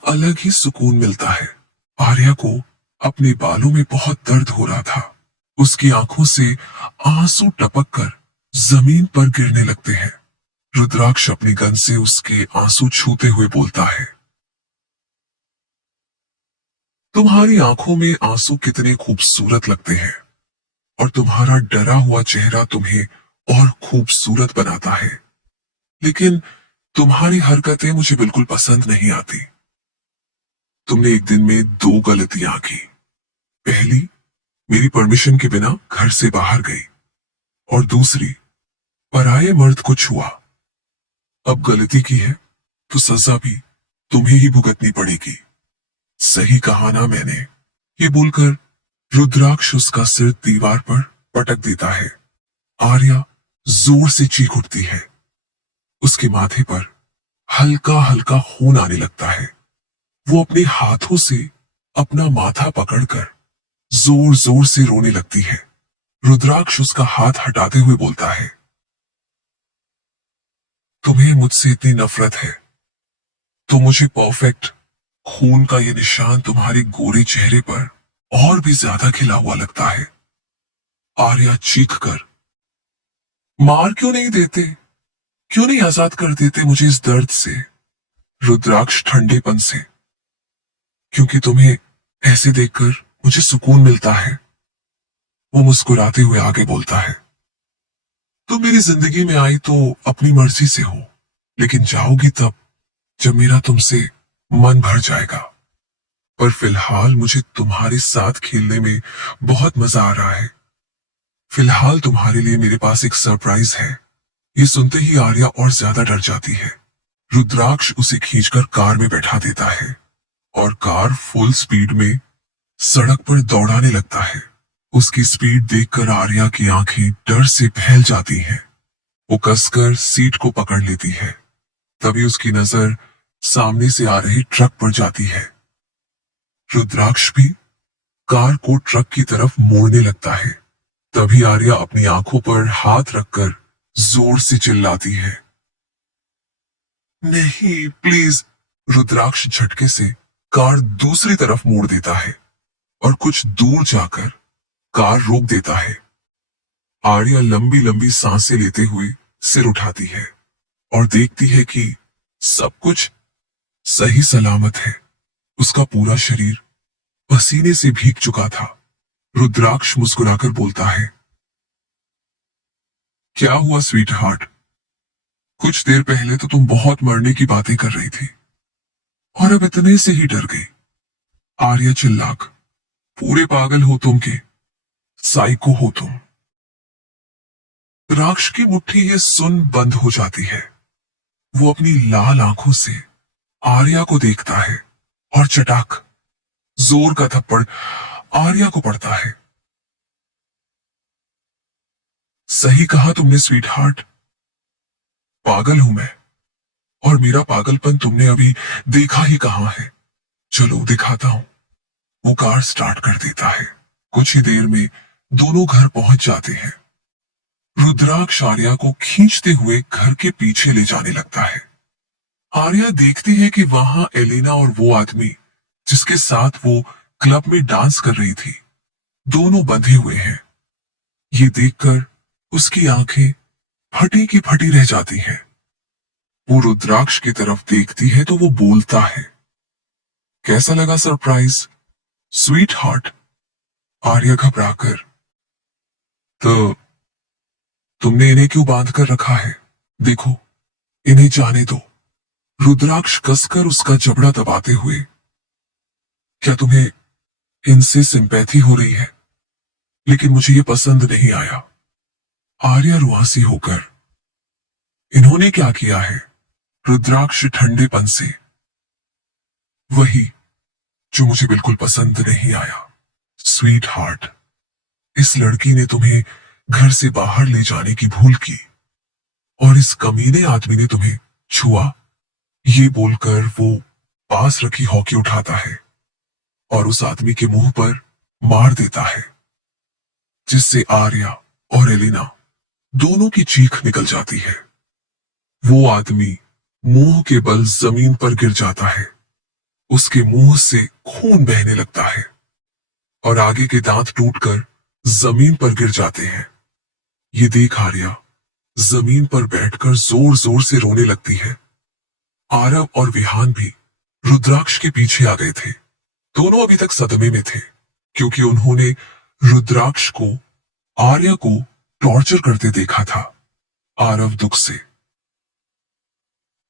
अलग ही सुकून मिलता है। आर्या को अपने बालों में बहुत दर्द हो रहा था। उसकी आंखों से आंसू टपककर जमीन पर गिरने लगते हैं। रुद्राक्ष अपनी गन से उसके आंसू छूते हुए बोलता है, तुम्हारी आंखों में आंसू कितने खूबसूरत लगते हैं और तुम्हारा डरा हुआ चेहरा तुम्हें और खूबसूरत बनाता है, लेकिन तुम्हारी हरकतें मुझे बिल्कुल पसंद नहीं आती। तुमने एक दिन में 2 गलतियां की। पहली, मेरी परमिशन के बिना घर से बाहर गई, और दूसरी, पराये मर्द को छुआ। अब गलती की है तो सजा भी तुम्हें ही भुगतनी पड़ेगी। सही कहा ना मैंने? ये बोलकर रुद्राक्ष उसका सिर दीवार पर पटक देता है। आर्या जोर से चीख उठती है। उसके माथे पर हल्का हल्का खून आने लगता है। वो अपने हाथों से अपना माथा पकड़कर जोर जोर से रोने लगती है। रुद्राक्ष उसका हाथ हटाते हुए बोलता है, तुम्हें मुझसे इतनी नफरत है तो मुझे परफेक्ट खून का ये निशान तुम्हारे गोरे चेहरे पर और भी ज्यादा खिला हुआ लगता है। आर्या चीख कर, मार क्यों नहीं देते, क्यों नहीं आजाद कर देते मुझे इस दर्द से। रुद्राक्ष ठंडेपन से, क्योंकि तुम्हें ऐसे देखकर मुझे सुकून मिलता है। वो मुस्कुराते हुए आगे बोलता है, तुम मेरी जिंदगी में आई तो अपनी मर्जी से हो, लेकिन जाओगी तब जब मेरा तुमसे मन भर जाएगा। पर फिलहाल मुझे तुम्हारे साथ खेलने में बहुत मजा आ रहा है। फिलहाल तुम्हारे लिए मेरे पास एक सरप्राइज है। ये सुनते ही आर्या और ज्यादा डर जाती है। रुद्राक्ष उसे खींचकर कार में बैठा देता है और कार फुल स्पीड में सड़क पर दौड़ाने लगता है। उसकी स्पीड देखकर आर्या की आंखें डर से फैल जाती हैं। वो कसकर सीट को पकड़ लेती है। तभी उसकी नजर सामने से आ रही ट्रक पर जाती है। रुद्राक्ष भी कार को ट्रक की तरफ मोड़ने लगता है। तभी आर्या अपनी आंखों पर हाथ रखकर जोर से चिल्लाती है, नहीं प्लीज। रुद्राक्ष झटके से कार दूसरी तरफ मोड़ देता है और कुछ दूर जाकर कार रोक देता है। आर्या लंबी लंबी सांसें लेते हुए सिर उठाती है और देखती है कि सब कुछ सही सलामत है। उसका पूरा शरीर पसीने से भीग चुका था। रुद्राक्ष मुस्कुराकर बोलता है, क्या हुआ स्वीट हार्ट? कुछ देर पहले तो तुम बहुत मरने की बातें कर रही थी और अब इतने से ही डर गई। आर्या चिल्लाक, पूरे पागल हो तुम के, साइको हो तुम। रुद्राक्ष की मुट्ठी ये सुन बंद हो जाती है। वो अपनी लाल आंखों से आर्या को देखता है और चटाक जोर का थप्पड़ आर्या को पड़ता है। सही कहा तुमने स्वीट हार्ट, पागल हूं मैं और मेरा पागलपन तुमने अभी देखा ही कहां है। चलो दिखाता हूं। वो कार स्टार्ट कर देता है। कुछ ही देर में दोनों घर पहुंच जाते हैं। रुद्राक्ष आर्या को खींचते हुए घर के पीछे ले जाने लगता है। आर्या देखती है कि वहां एलिना और वो आदमी जिसके साथ वो क्लब में डांस कर रही थी, दोनों बंधे हुए हैं। ये देखकर उसकी आंखें फटी की फटी रह जाती हैं। वो रुद्राक्ष की तरफ देखती है तो वो बोलता है, कैसा लगा सरप्राइज स्वीट हार्ट? आर्या घबराकर, तो तुमने इन्हें क्यों बांध कर रखा है? देखो, इन्हें जाने दो। रुद्राक्ष कसकर उसका जबड़ा दबाते हुए, क्या तुम्हें इनसे सिंपैथी हो रही है? लेकिन मुझे ये पसंद नहीं आया। आर्या रुआसी होकर, इन्होंने क्या किया है? रुद्राक्ष ठंडेपन से, वही जो मुझे बिल्कुल पसंद नहीं आया। स्वीट हार्ट, इस लड़की ने तुम्हें घर से बाहर ले जाने की भूल की और इस कमीने आदमी ने तुम्हें छुआ। ये बोलकर वो पास रखी हॉकी उठाता है और उस आदमी के मुंह पर मार देता है, जिससे आर्या और एलिना दोनों की चीख निकल जाती है। वो आदमी मुंह के बल जमीन पर गिर जाता है। उसके मुंह से खून बहने लगता है और आगे के दांत टूटकर जमीन पर गिर जाते हैं। ये देख आर्या जमीन पर बैठकर जोर जोर से रोने लगती है। आरव और विहान भी रुद्राक्ष के पीछे आ गए थे। दोनों अभी तक सदमे में थे क्योंकि उन्होंने रुद्राक्ष को आर्या को टॉर्चर करते देखा था। आरव दुख से,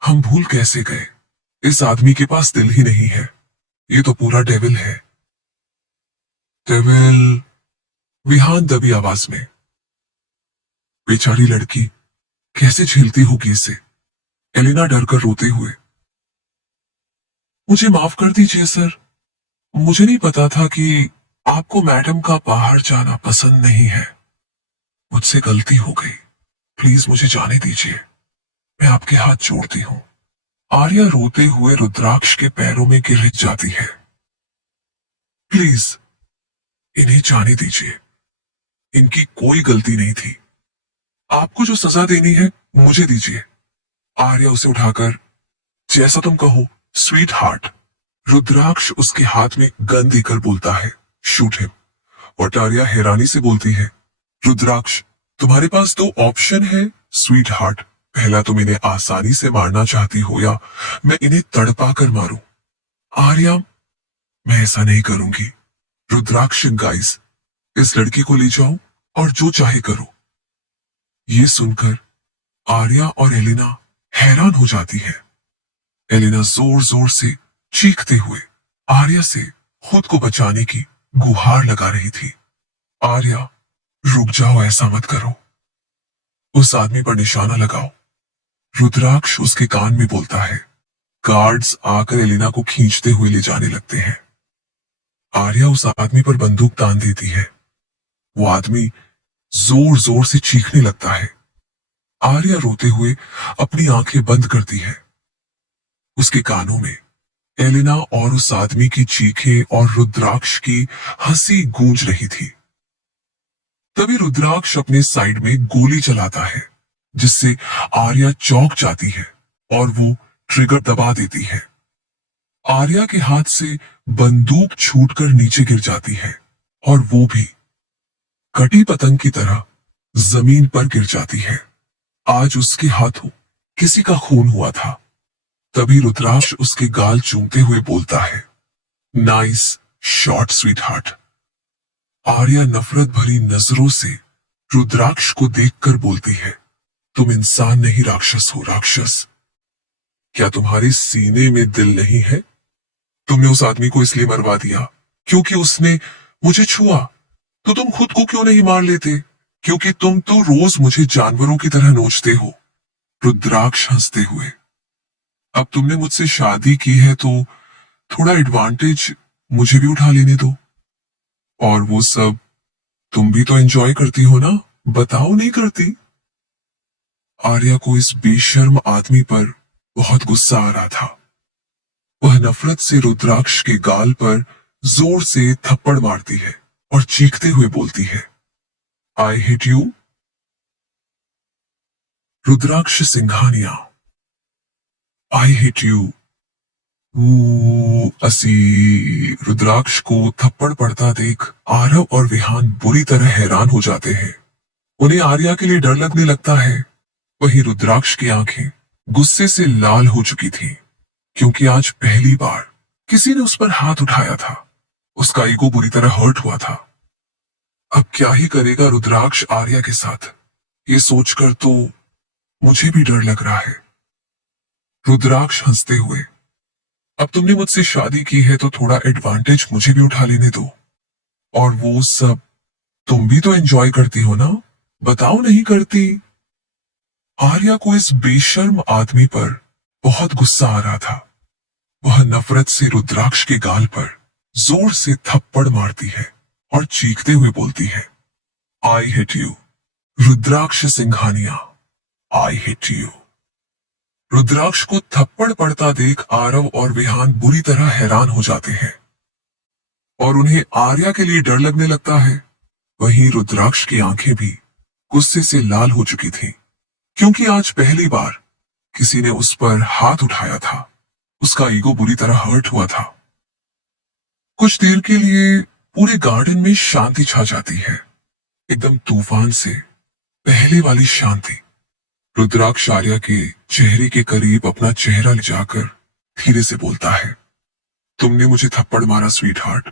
हम भूल कैसे गए? इस आदमी के पास दिल ही नहीं है, ये तो पूरा डेविल है। डेविल, विहान दबी आवाज में, बेचारी लड़की कैसे झेलती होगी इसे? एलिना डरकर रोते हुए, मुझे माफ कर दीजिए सर, मुझे नहीं पता था कि आपको मैडम का बाहर जाना पसंद नहीं है। मुझसे गलती हो गई, प्लीज मुझे जाने दीजिए, मैं आपके हाथ जोड़ती हूं। आर्या रोते हुए रुद्राक्ष के पैरों में गिर जाती है। प्लीज इन्हें जाने दीजिए, इनकी कोई गलती नहीं थी। आपको जो सजा देनी है मुझे दीजिए। आर्या उसे उठाकर, जैसा तुम कहो स्वीट हार्ट। रुद्राक्ष उसके हाथ में गन देकर बोलता है, शूट हिम। और आर्या हैरानी से बोलती है, रुद्राक्ष तुम्हारे पास दो ऑप्शन है स्वीट हार्ट। पहला तुम इन्हें आसानी से मारना चाहती हो या मैं इन्हें तड़पा कर मारूं। आर्या, मैं ऐसा नहीं करूंगी। रुद्राक्ष, गाइस इस लड़की को ले जाओ और जो चाहे करो। ये सुनकर आर्या और एलिना हैरान हो जाती है। एलिना जोर जोर से चीखते हुए आर्या से खुद को बचाने की गुहार लगा रही थी। आर्या, रुक जाओ, ऐसा मत करो। उस आदमी पर निशाना लगाओ। रुद्राक्ष उसके कान में बोलता है। गार्ड्स आकर एलिना को खींचते हुए ले जाने लगते हैं। आर्या उस आदमी पर बंदूक तान देती है। वो आदमी जोर जोर से चीखने लगता है। आर्या रोते हुए अपनी आंखें बंद करती है। उसके कानों में एलिना और उस आदमी की चीखें और रुद्राक्ष की हंसी गूंज रही थी। तभी रुद्राक्ष अपने साइड में गोली चलाता है, जिससे आर्या चौंक जाती है और वो ट्रिगर दबा देती है। आर्या के हाथ से बंदूक छूटकर नीचे गिर जाती है और वो भी कटी पतंग की तरह जमीन पर गिर जाती है। आज उसके हाथों किसी का खून हुआ था। तभी रुद्राक्ष उसके गाल चूमते हुए बोलता है, nice shot sweet heart. Arya नफरत भरी नजरों से रुद्राक्ष को देखकर बोलती है, तुम इंसान नहीं राक्षस हो। राक्षस, क्या तुम्हारे सीने में दिल नहीं है? तुमने उस आदमी को इसलिए मरवा दिया क्योंकि उसने मुझे छुआ, तो तुम खुद को क्यों नहीं मार लेते? क्योंकि तुम तो रोज मुझे जानवरों की तरह नोचते हो। रुद्राक्ष हंसते हुए, अब तुमने मुझसे शादी की है तो थोड़ा एडवांटेज मुझे भी उठा लेने दो। और वो सब तुम भी तो एंजॉय करती हो ना, बताओ नहीं करती? आर्या को इस बेशर्म आदमी पर बहुत गुस्सा आ रहा था। वह नफरत से रुद्राक्ष के गाल पर जोर से थप्पड़ मारती है और चीखते हुए बोलती है, I hate you. Rudraksh Singhania, I hate you. असी। रुद्राक्ष को थप्पड़ पड़ता देख आरव और विहान बुरी तरह हैरान हो जाते हैं। उन्हें आर्या के लिए डर लगने लगता है। वहीं रुद्राक्ष की आंखें गुस्से से लाल हो चुकी थी, क्योंकि आज पहली बार किसी ने उस पर हाथ उठाया था। उसका ईगो बुरी तरह हर्ट हुआ था। अब क्या ही करेगा रुद्राक्ष आर्या के साथ, ये सोचकर तो मुझे भी डर लग रहा है। रुद्राक्ष हंसते हुए, अब तुमने मुझसे शादी की है तो थोड़ा एडवांटेज मुझे भी उठा लेने दो। और वो सब तुम भी तो एंजॉय करती हो ना, बताओ नहीं करती? आर्या को इस बेशर्म आदमी पर बहुत गुस्सा आ रहा था। वह नफरत से रुद्राक्ष के गाल पर जोर से थप्पड़ मारती है और चीखते हुए बोलती है, I hate you. Rudraksh Singhania, I hate you. Rudraksh को थप्पड़ पड़ता देख आरव और विहान बुरी तरह हैरान हो जाते हैं और उन्हें आर्या के लिए डर लगने लगता है। वहीं रुद्राक्ष की आंखें भी गुस्से से लाल हो चुकी थीं, क्योंकि आज पहली बार किसी ने उस पर हाथ उठाया था। उसका ईगो बुरी तरह हर्ट हुआ था। कुछ देर के लिए पूरे गार्डन में शांति छा जाती है, एकदम तूफान से पहले वाली शांति। रुद्राक्ष आर्या के चेहरे के करीब अपना चेहरा ले जाकर धीरे से बोलता है, तुमने मुझे थप्पड़ मारा स्वीट हार्ट।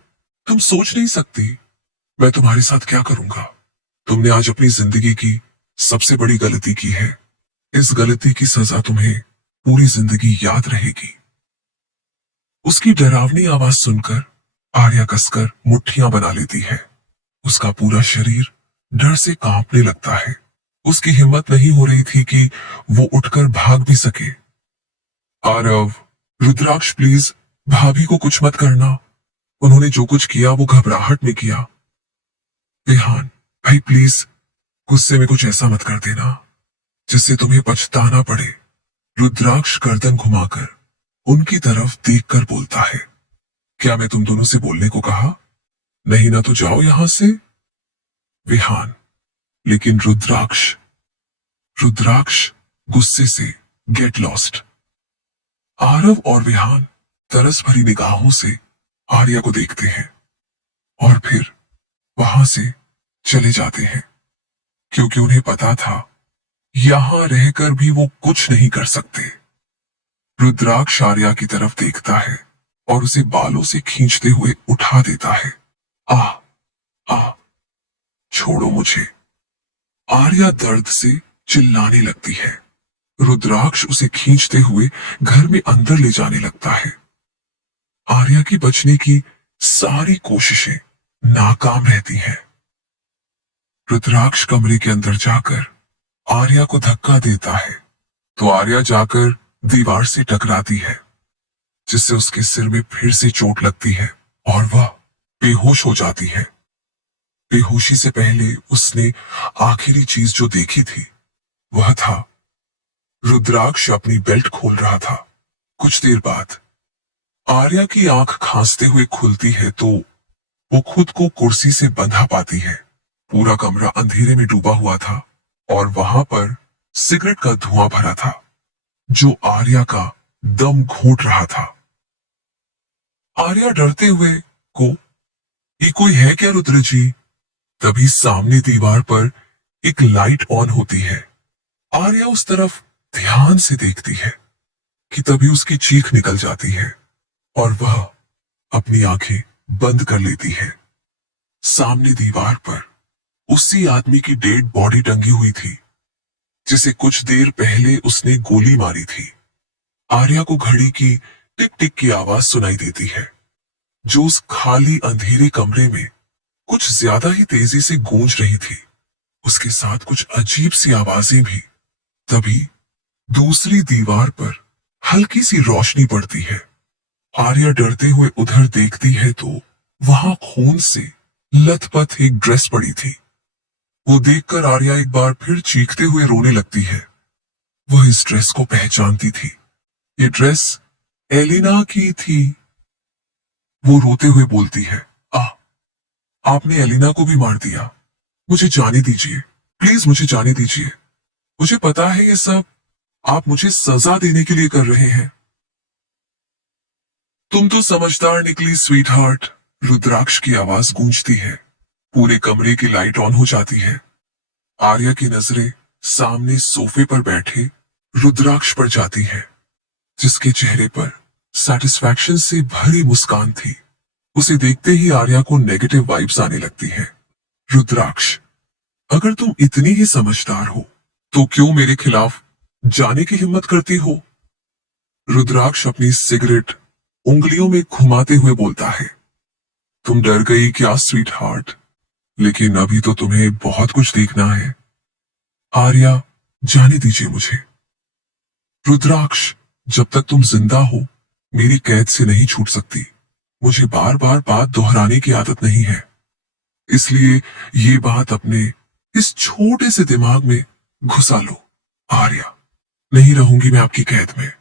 तुम सोच नहीं सकती मैं तुम्हारे साथ क्या करूंगा। तुमने आज अपनी जिंदगी की सबसे बड़ी गलती की है। इस गलती की सजा तुम्हें पूरी जिंदगी याद रहेगी। उसकी डरावनी आवाज सुनकर आर्या कसकर मुट्ठियां बना लेती है। उसका पूरा शरीर डर से कांपने लगता है। उसकी हिम्मत नहीं हो रही थी कि वो उठकर भाग भी सके। आरव, रुद्राक्ष प्लीज भाभी को कुछ मत करना। उन्होंने जो कुछ किया वो घबराहट में किया। विहान भाई प्लीज गुस्से में कुछ ऐसा मत कर देना जिससे तुम्हें पछताना पड़े। रुद्राक्ष गर्दन घुमाकर उनकी तरफ देखकर बोलता है, क्या मैं तुम दोनों से बोलने को कहा? नहीं ना तो जाओ यहां से। विहान। लेकिन रुद्राक्ष रुद्राक्ष गुस्से से गेट लॉस्ट। आरव और विहान तरस भरी निगाहों से आर्या को देखते हैं और फिर वहां से चले जाते हैं, क्योंकि उन्हें पता था यहां रहकर भी वो कुछ नहीं कर सकते। रुद्राक्ष आर्या की तरफ देखता है और उसे बालों से खींचते हुए उठा देता है। आ आ छोड़ो मुझे। आर्या दर्द से चिल्लाने लगती है। रुद्राक्ष उसे खींचते हुए घर में अंदर ले जाने लगता है। आर्या की बचने की सारी कोशिशें नाकाम रहती हैं। रुद्राक्ष कमरे के अंदर जाकर आर्या को धक्का देता है तो आर्या जाकर दीवार से टकराती है, जिससे उसके सिर में फिर से चोट लगती है और वह बेहोश हो जाती है। बेहोशी से पहले उसने आखिरी चीज जो देखी थी वह था रुद्राक्ष अपनी बेल्ट खोल रहा था। कुछ देर बाद आर्या की आंख खांसते हुए खुलती है तो वो खुद को कुर्सी से बंधा पाती है। पूरा कमरा अंधेरे में डूबा हुआ था और वहां पर सिगरेट का धुआं भरा था, जो आर्या का दम घोट रहा था। आर्या डरते हुए को, ये कोई है क्या रुद्र जी? तभी सामने दीवार पर एक लाइट ऑन होती है। आर्या उस तरफ ध्यान से देखती है कि तभी उसकी चीख निकल जाती है और वह अपनी आंखें बंद कर लेती है। सामने दीवार पर उसी आदमी की डेड बॉडी टंगी हुई थी, जिसे कुछ देर पहले उसने गोली मारी थी। आर्या को घड़ी की टिक टिक की आवाज सुनाई देती है, जो उस खाली अंधेरे कमरे में कुछ ज्यादा ही तेजी से गूंज रही थी। उसके साथ कुछ अजीब सी आवाजें भी। तभी दूसरी दीवार पर हल्की सी रोशनी पड़ती है। आर्या डरते हुए उधर देखती है तो वहां खून से लथपथ एक ड्रेस पड़ी थी। वो देखकर आर्या एक बार फिर चीखते हुए रोने लगती है। वह इस ड्रेस को पहचानती थी। ये ड्रेस एलिना की थी। वो रोते हुए बोलती है, आपने एलिना को भी मार दिया। मुझे जाने दीजिए, प्लीज मुझे जाने दीजिए। मुझे पता है ये सब आप मुझे सजा देने के लिए कर रहे हैं। तुम तो समझदार निकली स्वीट हार्ट। रुद्राक्ष की आवाज गूंजती है। पूरे कमरे की लाइट ऑन हो जाती है। आर्या की नजरें सामने सोफे पर बैठे रुद्राक्ष पर जाती है, जिसके चेहरे पर सैटिस्फैक्शन से भरी मुस्कान थी। उसे देखते ही आर्या को नेगेटिव वाइब्स आने लगती हैं। रुद्राक्ष, अगर तुम इतनी ही समझदार हो तो क्यों मेरे खिलाफ जाने की हिम्मत करती हो? रुद्राक्ष अपनी सिगरेट उंगलियों में घुमाते हुए बोलता है, तुम डर गई क्या स्वीट हार्ट? लेकिन अभी तो तुम्हें बहुत कुछ देखना है। आर्या, जाने दीजिए मुझे। रुद्राक्ष, जब तक तुम जिंदा हो मेरी कैद से नहीं छूट सकती। मुझे बार बार बात दोहराने की आदत नहीं है, इसलिए ये बात अपने इस छोटे से दिमाग में घुसा लो। आर्या, नहीं रहूंगी मैं आपकी कैद में।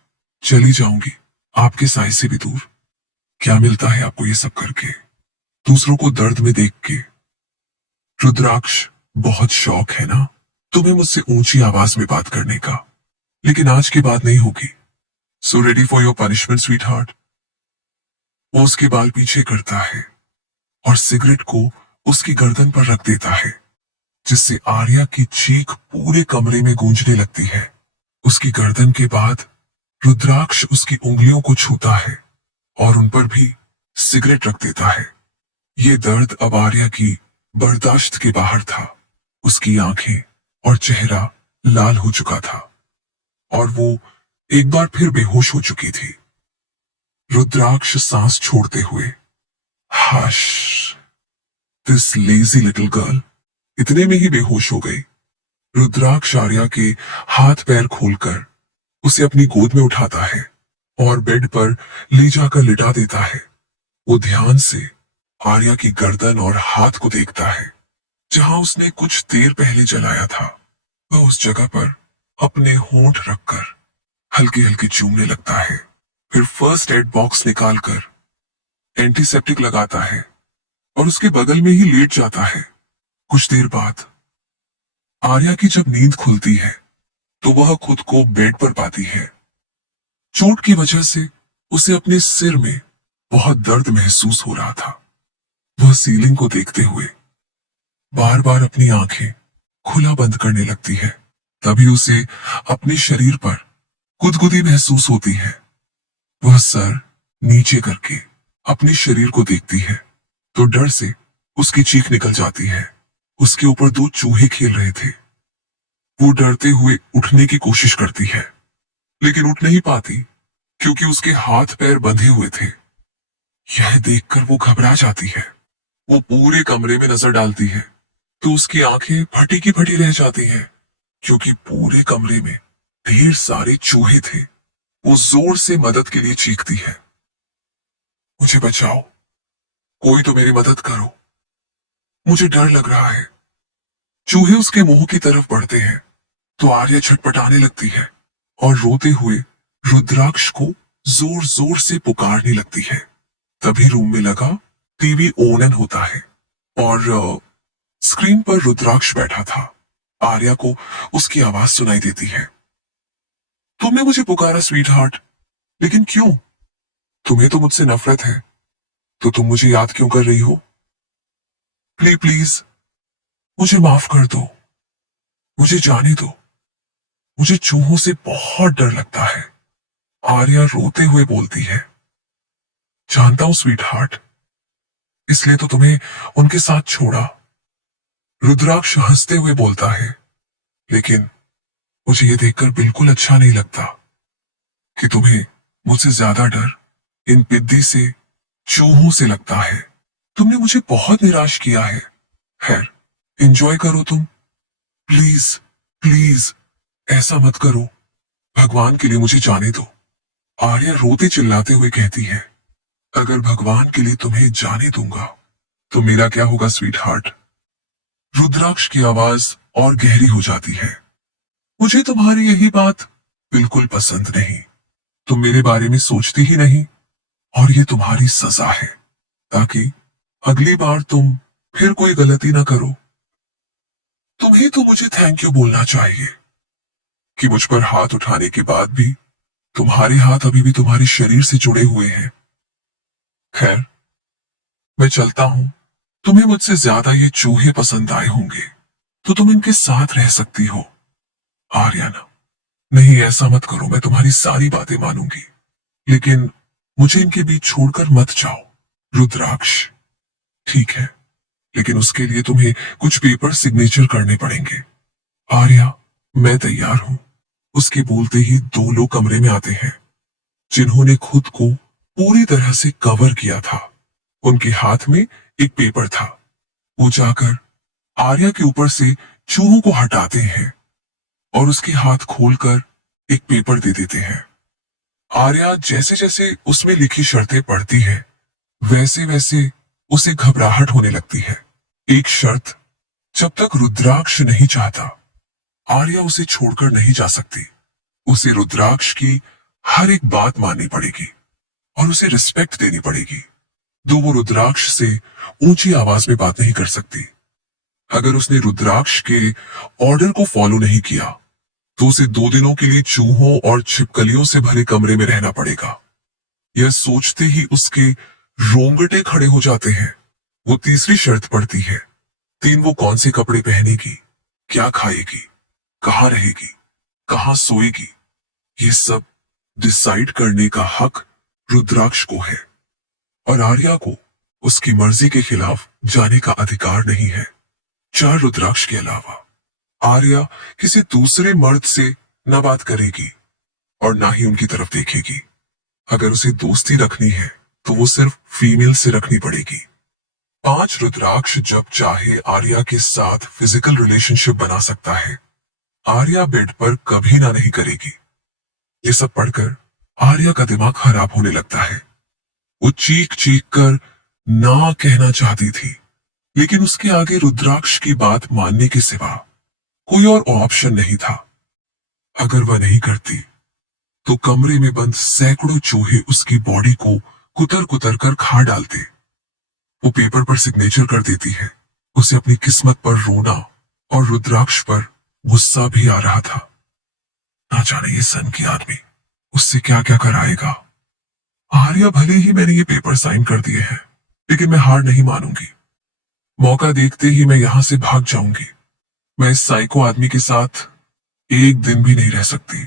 चली जाऊंगी आपके साय से भी दूर। क्या मिलता है आपको ये सब करके, दूसरों को दर्द में देख के? रुद्राक्ष, बहुत शौक है ना तुम्हें मुझसे ऊंची आवाज में बात करने का, लेकिन आज के बाद नहीं होगी। So ready for your punishment sweet heart. वो उसके बाल पीछे करता है और सिगरेट को उसकी गर्दन पर रख देता है, जिससे आर्या की चीख पूरे कमरे में गूंजने लगती है। उसकी गर्दन के बाद रुद्राक्ष उसकी उंगलियों को छूता है और उन पर भी सिगरेट रख देता है। ये दर्द अब आर्या की बर्दाश्त के बाहर था। उसकी आंखें और चेहरा लाल हो चुका था और वो एक बार फिर बेहोश हो चुकी थी। रुद्राक्ष सांस छोड़ते हुए, hush, this lazy little girl, इतने में ही बेहोश हो गई। रुद्राक्ष आर्या के हाथ पैर खोलकर उसे अपनी गोद में उठाता है और बेड पर ले जाकर लिटा देता है। वो ध्यान से आर्या की गर्दन और हाथ को देखता है जहां उसने कुछ देर पहले जलाया था। वह उस जगह पर अपने होंठ रखकर हल्के हल्के चूमने लगता है। फिर फर्स्ट एड बॉक्स निकालकर एंटीसेप्टिक लगाता है और उसके बगल में ही लेट जाता है। कुछ देर बाद आर्या की जब नींद खुलती है तो वह खुद को बेड पर पाती है। चोट की वजह से उसे अपने सिर में बहुत दर्द महसूस हो रहा था। वह सीलिंग को देखते हुए बार बार अपनी आंखें खुला बंद करने लगती है। तभी उसे अपने शरीर पर गुदगुदी महसूस होती है। वह सर नीचे करके अपने शरीर को देखती है तो डर से उसकी चीख निकल जाती है। उसके ऊपर दो चूहे खेल रहे थे। वो डरते हुए उठने की कोशिश करती है लेकिन उठ नहीं पाती क्योंकि उसके हाथ पैर बंधे हुए थे। यह देखकर वो घबरा जाती है। वो पूरे कमरे में नजर डालती है तो उसकी आंखें फटी की फटी रह जाती हैं क्योंकि पूरे कमरे में ढेर सारे चूहे थे। वो जोर से मदद के लिए चीखती है, मुझे बचाओ, कोई तो मेरी मदद करो, मुझे डर लग रहा है। चूहे उसके मुंह की तरफ बढ़ते हैं तो आर्या छटपटाने लगती है और रोते हुए रुद्राक्ष को जोर जोर से पुकारने लगती है। तभी रूम में लगा टीवी ऑन होता है और स्क्रीन पर रुद्राक्ष बैठा था। आर्या को उसकी आवाज सुनाई देती है, तुमने मुझे पुकारा स्वीट हार्ट, लेकिन क्यों? तुम्हें तो मुझसे नफरत है, तो तुम मुझे याद क्यों कर रही हो? प्लीज प्लीज मुझे माफ कर दो, मुझे जाने दो, मुझे चूहों से बहुत डर लगता है। आर्या रोते हुए बोलती है, जानता हूं स्वीट हार्ट, इसलिए तो तुम्हें उनके साथ छोड़ा। रुद्राक्ष हंसते हुए बोलता है, लेकिन मुझे यह देखकर बिल्कुल अच्छा नहीं लगता कि तुम्हें मुझसे ज्यादा डर इन पिद्दी से, चूहों से लगता है। तुमने मुझे बहुत निराश किया है। खैर, एंजॉय करो तुम। प्लीज प्लीज ऐसा मत करो, भगवान के लिए मुझे जाने दो। आर्या रोते चिल्लाते हुए कहती है, अगर भगवान के लिए तुम्हें जाने दूंगा तो मेरा क्या होगा स्वीट हार्ट? रुद्राक्ष की आवाज और गहरी हो जाती है, मुझे तुम्हारी यही बात बिल्कुल पसंद नहीं। तुम मेरे बारे में सोचती ही नहीं और ये तुम्हारी सजा है ताकि अगली बार तुम फिर कोई गलती ना करो। तुम्हें तो मुझे थैंक यू बोलना चाहिए कि मुझ पर हाथ उठाने के बाद भी तुम्हारे हाथ अभी भी तुम्हारे शरीर से जुड़े हुए हैं। खैर, मैं चलता हूं। तुम्हें मुझसे ज्यादा ये चूहे पसंद आए होंगे तो तुम इनके साथ रह सकती हो। आर्याना, नहीं ऐसा मत करो, मैं तुम्हारी सारी बातें मानूंगी, लेकिन मुझे इनके बीच छोड़कर मत जाओ। रुद्राक्ष, ठीक है, लेकिन उसके लिए तुम्हें कुछ पेपर सिग्नेचर करने पड़ेंगे। आर्या, मैं तैयार हूं। उसके बोलते ही दो लोग कमरे में आते हैं जिन्होंने खुद को पूरी तरह से कवर किया था। उनके हाथ में एक पेपर था। वो जाकर आर्या के ऊपर से चूहों को हटाते हैं और उसके हाथ खोलकर एक पेपर दे देते हैं। आर्या जैसे जैसे उसमें लिखी शर्तें पढ़ती है वैसे वैसे उसे घबराहट होने लगती है। एक शर्त, जब तक रुद्राक्ष नहीं चाहता आर्या उसे छोड़कर नहीं जा सकती। उसे रुद्राक्ष की हर एक बात माननी पड़ेगी और उसे रिस्पेक्ट देनी पड़ेगी। वो रुद्राक्ष से ऊंची आवाज में बात नहीं कर सकती। अगर उसने रुद्राक्ष के ऑर्डर को फॉलो नहीं किया तो उसे 2 दिनों के लिए चूहों और छिपकलियों से भरे कमरे में रहना पड़ेगा। यह सोचते ही उसके रोंगटे खड़े हो जाते हैं। वो तीसरी शर्त पड़ती है। 3, वो कौन से कपड़े पहनेगी, क्या खाएगी, कहाँ रहेगी, कहाँ सोएगी, ये सब डिसाइड करने का हक रुद्राक्ष को है और आर्या को उसकी मर्जी के खिलाफ जाने का अधिकार नहीं है। 4, रुद्राक्ष के अलावा आर्या किसी दूसरे मर्द से न बात करेगी और ना ही उनकी तरफ देखेगी। अगर उसे दोस्ती रखनी है तो वो सिर्फ फीमेल से रखनी पड़ेगी। 5, रुद्राक्ष जब चाहे आर्या के साथ फिजिकल रिलेशनशिप बना सकता है। आर्या बेड पर कभी ना नहीं करेगी। ये सब पढ़कर आर्या का दिमाग खराब होने लगता है। वो चीख चीख कर ना कहना चाहती थी, लेकिन उसके आगे रुद्राक्ष की बात मानने के सिवा कोई और ऑप्शन नहीं था। अगर वह नहीं करती तो कमरे में बंद सैकड़ों चूहे उसकी बॉडी को कुतर कुतर कर खा डालते। वो पेपर पर सिग्नेचर कर देती है। उसे अपनी किस्मत पर रोना और रुद्राक्ष पर गुस्सा भी आ रहा था। ना जाने ये सन की आदमी उससे क्या क्या कराएगा। आर्या, भले ही मैंने ये पेपर साइन कर दिए हैं, लेकिन मैं हार नहीं मानूंगी। मौका देखते ही मैं यहां से भाग जाऊंगी। मैं इस साइको आदमी के साथ एक दिन भी नहीं रह सकती,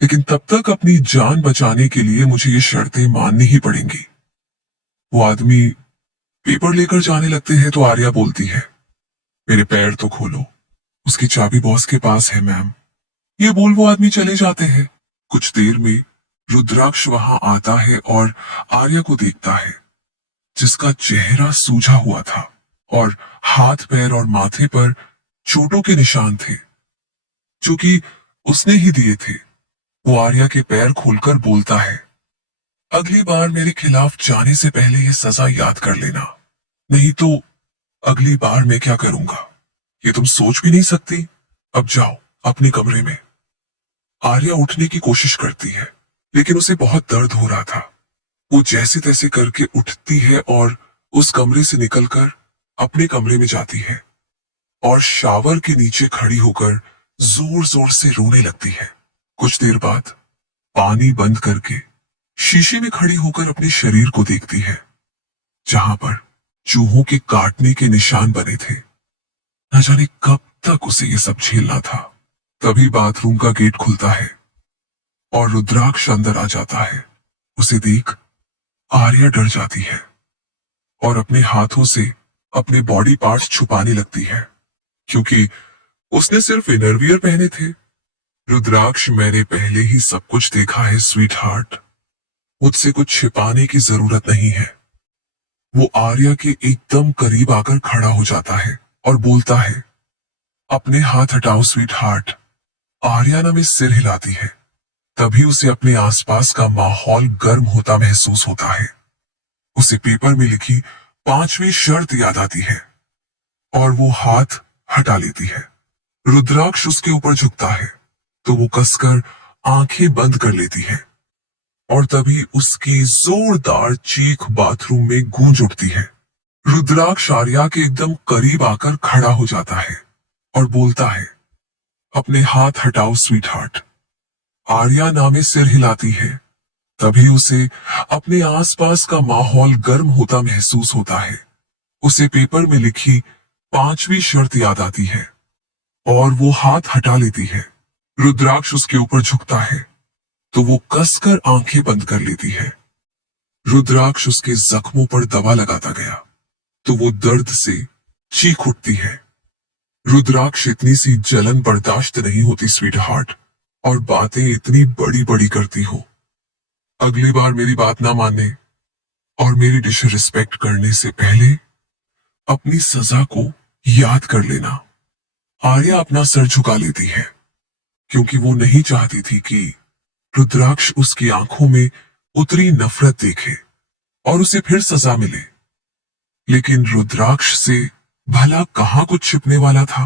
लेकिन तब तक अपनी जान बचाने के लिए मुझे ये शर्तें माननी ही पड़ेंगी। वो आदमी पेपर लेकर जाने लगते हैं तो आर्या बोलती है, मेरे पैर तो खोलो, उसकी चाबी बॉस के पास है मैम। ये बोल वो आदमी चले जाते हैं। कुछ देर में रुद्राक्ष वहां आता है और आर्या को देखता है, जिसका चेहरा सूजा हुआ था और हाथ पैर और माथे पर चोटों के निशान थे, जो कि उसने ही दिए थे। वो आर्या के पैर खोलकर बोलता है, अगली बार मेरे खिलाफ जाने से पहले ये सजा याद कर लेना, नहीं तो अगली बार मैं क्या करूंगा ये तुम सोच भी नहीं सकती। अब जाओ अपने कमरे में। आर्या उठने की कोशिश करती है, लेकिन उसे बहुत दर्द हो रहा था। वो जैसे तैसे करके उठती है और उस कमरे से निकलकर अपने कमरे में जाती है और शावर के नीचे खड़ी होकर जोर जोर से रोने लगती है। कुछ देर बाद पानी बंद करके शीशे में खड़ी होकर अपने शरीर को देखती है, जहां पर चूहों के काटने के निशान बने थे। न जाने कब तक उसे ये सब झेलना था। तभी बाथरूम का गेट खुलता है और रुद्राक्ष अंदर आ जाता है। उसे देख आर्या डर जाती है और अपने हाथों से अपने बॉडी पार्ट्स छुपाने लगती है, क्योंकि उसने सिर्फ इनरवियर पहने थे। रुद्राक्ष, मैंने पहले ही सब कुछ देखा है स्वीट हार्ट, मुझसे कुछ छिपाने की जरूरत नहीं है। वो आर्या के एकदम करीब आकर खड़ा हो जाता है और बोलता है, अपने हाथ हटाओ स्वीट हार्ट। आर्या ना में सिर हिलाती है। तभी उसे अपने आसपास का माहौल गर्म होता महसूस होता है। उसे पेपर में लिखी 5वीं शर्त याद आती है और वो हाथ हटा लेती है। रुद्राक्ष उसके ऊपर झुकता है तो वो कसकर आंखें बंद कर लेती है और तभी उसकी जोरदार चीख बाथरूम में गूंज उठती है। रुद्राक्ष आर्या के एकदम करीब आकर खड़ा हो जाता है और बोलता है, अपने हाथ हटाओ स्वीट हार्ट। आर्या नामे सिर हिलाती है। तभी उसे अपने आसपास का माहौल गर्म होता महसूस होता है। उसे पेपर में लिखी 5वीं शर्त याद आती है और वो हाथ हटा लेती है। रुद्राक्ष उसके ऊपर झुकता है तो वो कसकर आंखें बंद कर लेती है। रुद्राक्ष उसके जख्मों पर दवा लगाता गया तो वो दर्द से चीख उठती है। रुद्राक्ष, इतनी सी जलन बर्दाश्त नहीं होती स्वीट हार्ट, और बातें इतनी बड़ी बड़ी करती हो। अगली बार मेरी बात ना मानने और मेरी डिसरिस्पेक्ट करने से पहले अपनी सजा को याद कर लेना। आर्या अपना सर झुका लेती है, क्योंकि वो नहीं चाहती थी कि रुद्राक्ष उसकी आंखों में उतरी नफरत देखे और उसे फिर सजा मिले। लेकिन रुद्राक्ष से भला कहां कुछ छिपने वाला था।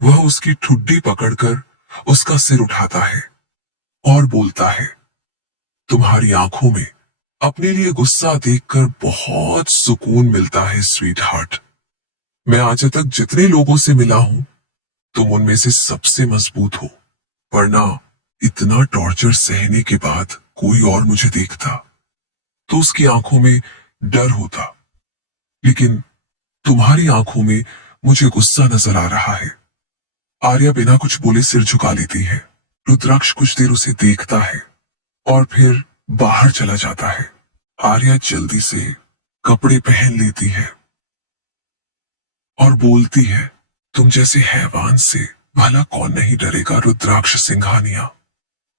वह उसकी ठुड्डी पकड़कर उसका सिर उठाता है और बोलता है, तुम्हारी आंखों में अपने लिए गुस्सा देखकर बहुत सुकून मिलता है स्वीट हार्ट। मैं आज तक जितने लोगों से मिला हूं, तुम उनमें से सबसे मजबूत हो, वरना इतना टॉर्चर सहने के बाद कोई और मुझे देखता तो उसकी आंखों में डर होता, लेकिन तुम्हारी आंखों में मुझे गुस्सा नजर आ रहा है। आर्या बिना कुछ बोले सिर झुका लेती है। रुद्राक्ष कुछ देर उसे देखता है और फिर बाहर चला जाता है। आर्या जल्दी से कपड़े पहन लेती है और बोलती है, तुम जैसे हैवान से भला कौन नहीं डरेगा रुद्राक्ष सिंघानिया,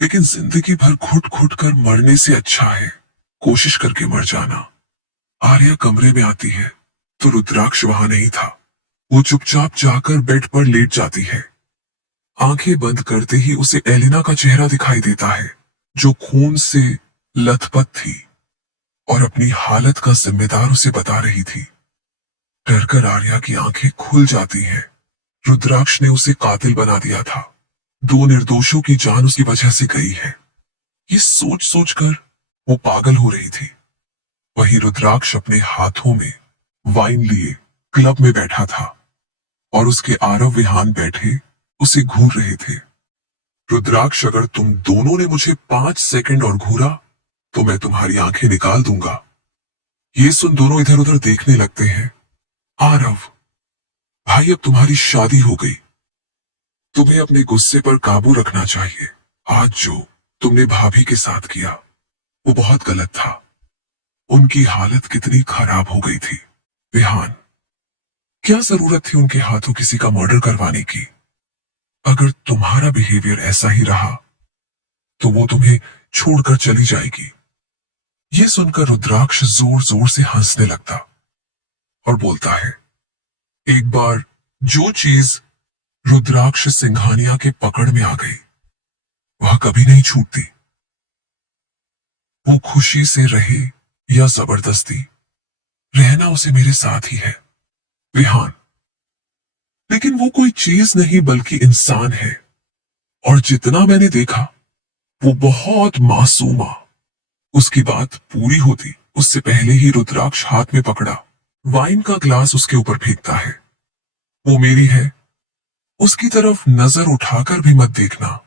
लेकिन जिंदगी भर घुट घुट कर मरने से अच्छा है कोशिश करके मर जाना। आर्या कमरे में आती है तो रुद्राक्ष वहां नहीं था। वो चुपचाप जाकर बेड पर लेट जाती है। आंखें बंद करते ही उसे एलिना का चेहरा दिखाई देता है, जो खून से लथपथ थी और अपनी हालत का जिम्मेदार उसे बता रही थी। डरकर आर्या की आंखें खुल जाती हैं। रुद्राक्ष ने उसे कातिल बना दिया था। 2 निर्दोषों की जान उसकी वजह से गई है। ये सोच सोचकर वो पागल हो रही थी। वहीं रुद्राक्ष अपने हाथों में वाइन लिए क्लब में बैठा था और उसके आरव विहान बैठे उसे घूर रहे थे। रुद्राक्ष, अगर तुम दोनों ने मुझे 5 सेकंड और घूरा तो मैं तुम्हारी आंखें निकाल दूंगा। ये सुन दोनों इधर उधर देखने लगते हैं। आरव, भाई अब तुम्हारी शादी हो गई, तुम्हें अपने गुस्से पर काबू रखना चाहिए। आज जो तुमने भाभी के साथ किया वो बहुत गलत था। उनकी हालत कितनी खराब हो गई थी। विहान, क्या जरूरत थी उनके हाथों किसी का मर्डर करवाने की? अगर तुम्हारा बिहेवियर ऐसा ही रहा तो वो तुम्हें छोड़कर चली जाएगी। यह सुनकर रुद्राक्ष जोर जोर से हंसने लगता और बोलता है, एक बार जो चीज रुद्राक्ष सिंघानिया के पकड़ में आ गई वह कभी नहीं छूटती। वो खुशी से रहे या जबरदस्ती, रहना उसे मेरे साथ ही है। विहान, लेकिन वो कोई चीज नहीं बल्कि इंसान है, और जितना मैंने देखा वो बहुत मासूमा। उसकी बात पूरी होती उससे पहले ही रुद्राक्ष हाथ में पकड़ा वाइन का ग्लास उसके ऊपर फेंकता है। वो मेरी है, उसकी तरफ नजर उठाकर भी मत देखना।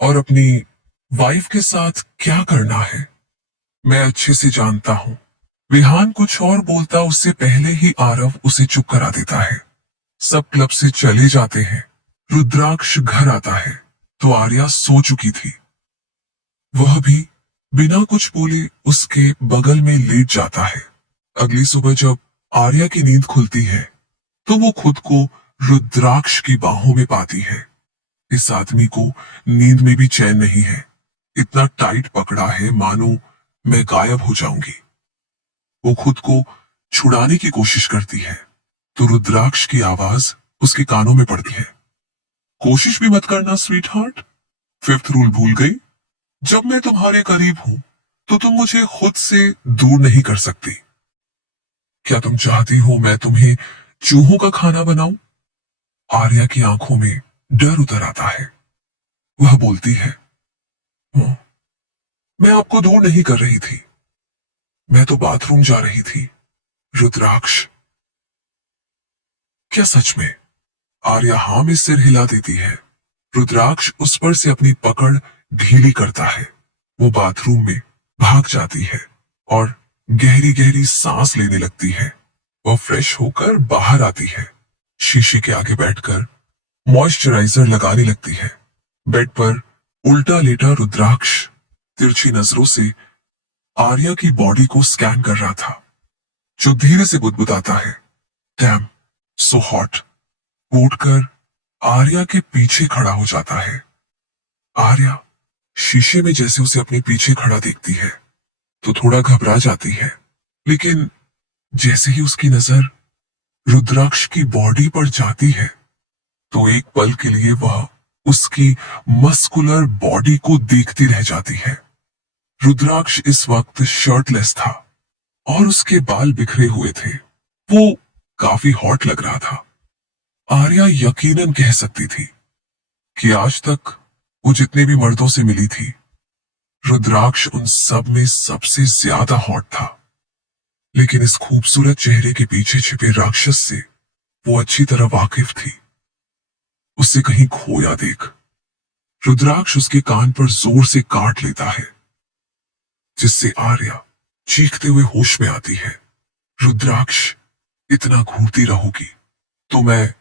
और अपनी वाइफ के साथ क्या करना है मैं अच्छे से जानता हूं। विहान कुछ और बोलता उससे पहले ही आरव उसे चुप करा देता है। सब क्लब से चले जाते हैं। रुद्राक्ष घर आता है तो आर्या सो चुकी थी। वह भी बिना कुछ बोले उसके बगल में लेट जाता है। अगली सुबह जब आर्या की नींद खुलती है तो वो खुद को रुद्राक्ष की बाहों में पाती है। इस आदमी को नींद में भी चैन नहीं है। इतना टाइट पकड़ा है मानो मैं गायब हो जाऊंगी। वो खुद को छुड़ाने की कोशिश करती है तो रुद्राक्ष की आवाज उसके कानों में पड़ती है। कोशिश भी मत करना स्वीट हार्ट, 5th रूल भूल गई? जब मैं तुम्हारे करीब हूं तो तुम मुझे खुद से दूर नहीं कर सकती। क्या तुम चाहती हो मैं तुम्हें चूहों का खाना बनाऊं? आर्या की आंखों में डर उतर आता है। वह बोलती है, मैं आपको दूर नहीं कर रही थी, मैं तो बाथरूम जा रही थी। रुद्राक्ष, क्या सच में? आर्या हां में सिर हिला देती है। रुद्राक्ष उस पर से अपनी पकड़ ढीली करता है। वो बाथरूम में भाग जाती है और गहरी गहरी सांस लेने लगती है। वह फ्रेश होकर बाहर आती है। शीशे के आगे बैठकर मॉइस्चराइजर लगाने लगती है। बेड पर उल्टा लेटा रुद्राक्ष तिरछी नजरों से आर्या की बॉडी को स्कैन कर रहा था, जो धीरे से बुदबुदाता है, डैम सो हॉट। उठकर आर्या के पीछे खड़ा हो जाता है। आर्या शीशे में जैसे उसे अपने पीछे खड़ा देखती है तो थोड़ा घबरा जाती है, लेकिन जैसे ही उसकी नजर रुद्राक्ष की बॉडी पर जाती है तो एक पल के लिए वह उसकी मस्कुलर बॉडी को देखती रह जाती है। रुद्राक्ष इस वक्त शर्टलेस था और उसके बाल बिखरे हुए थे। वो काफी हॉट लग रहा था। आर्या यकीनन कह सकती थी कि आज तक वो जितने भी मर्दों से मिली थी, रुद्राक्ष उन सब में सबसे ज्यादा हॉट था। लेकिन इस खूबसूरत चेहरे के पीछे छिपे राक्षस से वो अच्छी तरह वाकिफ थी। उससे कहीं खोया देख रुद्राक्ष उसके कान पर जोर से काट लेता है, जिससे आर्या चीखते हुए होश में आती है। रुद्राक्ष, इतना घूरती रहोगी तो मैं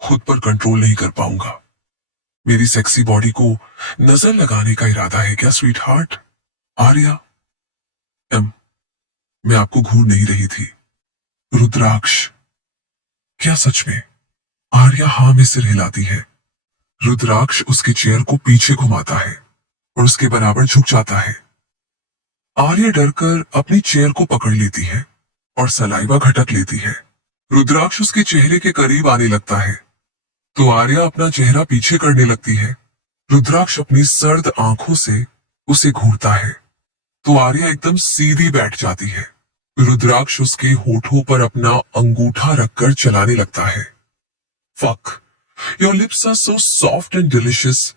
खुद पर कंट्रोल नहीं कर पाऊंगा। मेरी सेक्सी बॉडी को नजर लगाने का इरादा है क्या स्वीट हार्ट? आर्या, मैं आपको घूर नहीं रही थी। रुद्राक्ष, क्या सच में? आर्या हां में सिर हिलाती है। रुद्राक्ष उसके चेयर को पीछे घुमाता है और उसके बराबर झुक जाता है। आर्या डरकर अपनी चेयर को पकड़ लेती है और सलाइवा घटक लेती है। रुद्राक्ष उसके चेहरे के करीब आने लगता है तो आर्या अपना चेहरा पीछे करने लगती है। रुद्राक्ष अपनी सर्द आंखों से उसे घूरता है तो आर्या एकदम सीधी बैठ जाती है। रुद्राक्ष उसके होठों पर अपना अंगूठा रखकर चलाने लगता है। Fuck, your lips are so soft and delicious.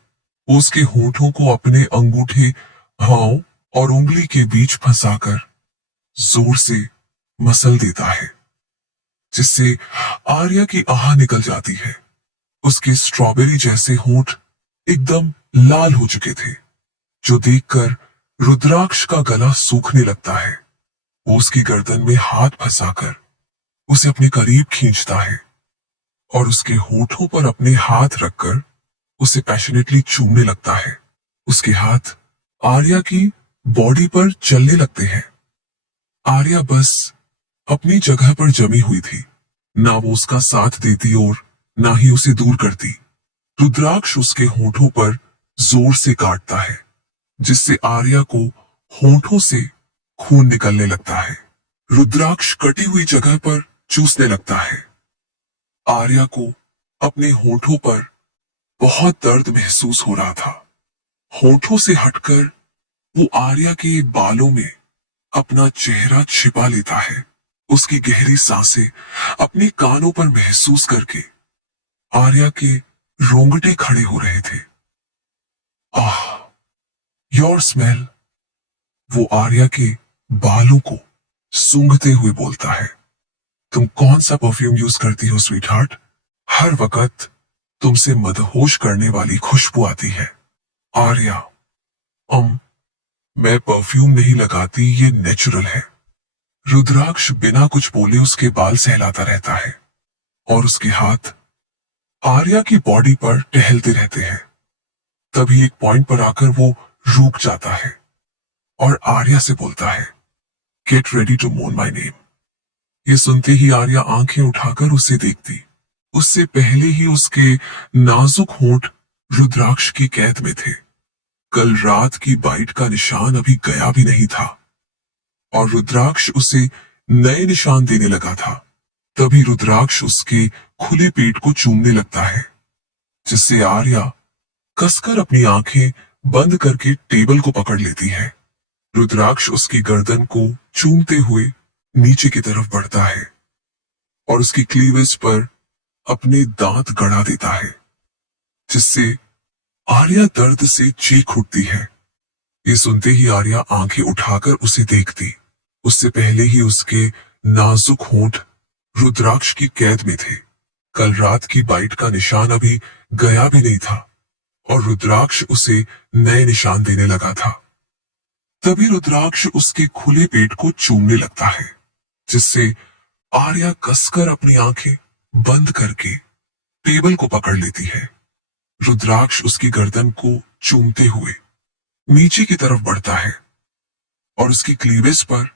वो उसके होठों को अपने अंगूठे, हाथ और उंगली के बीच फंसाकर जोर से मसल देता है। जिससे आर्या की आह निकल जाती है। उसके स्ट्रॉबेरी जैसे होंठ एकदम लाल हो चुके थे, जो देखकर रुद्राक्ष का गला सूखने लगता है। वो उसकी गर्दन में हाथ फंसाकर उसे अपने करीब खींचता है और उसके होठों पर अपने हाथ रखकर उसे पैशनेटली चूमने लगता है। उसके हाथ आर्या की बॉडी पर चलने लगते हैं। आर्या बस अपनी जगह पर जमी हुई थी, ना वो उसका साथ देती और ना ही उसे दूर करती। रुद्राक्ष उसके होठों पर जोर से काटता है, जिससे आर्या को होठों से खून निकलने लगता है। रुद्राक्ष कटी हुई जगह पर चूसने लगता है। आर्या को अपने होठों पर बहुत दर्द महसूस हो रहा था। होठों से हटकर वो आर्या के बालों में अपना चेहरा छिपा लेता है। उसकी गहरी सांसें अपने कानों पर महसूस करके आर्या के रोंगटे खड़े हो रहे थे। आह, योर स्मेल। वो आर्या के बालों को सूंघते हुए बोलता है। तुम कौन सा परफ्यूम यूज करती हो स्वीट हार्ट? हर वक्त तुमसे मदहोश करने वाली खुशबू आती है। आर्या, मैं परफ्यूम नहीं लगाती, ये नेचुरल है। रुद्राक्ष बिना कुछ बोले उसके बाल सहलाता रहता है और उसके हाथ आर्या की बॉडी पर टहलते रहते हैं। तभी एक पॉइंट पर आकर वो रुक जाता है और आर्या से बोलता है, गेट रेडी टू मोन माई नेम। ये सुनते ही आर्या आंखें उठाकर उसे देखती। उससे पहले ही उसके नाजुक होंठ रुद्राक्ष की कैद में थे। कल रात की बाइट का निशान अभी गया भी नहीं था और रुद्राक्ष उसे नए निशान देने लगा था। तभी रुद्राक्ष उसके खुले पेट को चूमने लगता है, जिससे आर्या कसकर अपनी आंखें बंद करके टेबल को पकड़ लेती है। रुद्राक्ष उसकी गर्दन को चूमते हुए नीचे की तरफ बढ़ता है और उसकी क्लीवेज पर अपने दांत गड़ा देता है, जिससे आर्या दर्द से चीख उठती है। ये सुनते ही आर्या आंखें उठाकर उसे देखती। उससे पहले ही उसके नाजुक होंठ रुद्राक्ष की कैद में थे। कल रात की बाइट का निशान अभी गया भी नहीं था और रुद्राक्ष उसे नए निशान देने लगा था। तभी रुद्राक्ष उसके खुले पेट को चूमने लगता है, जिससे आर्या कसकर अपनी आंखें बंद करके टेबल को पकड़ लेती है। रुद्राक्ष उसकी गर्दन को चूमते हुए नीचे की तरफ बढ़ता है और उसकी क्लीवेज पर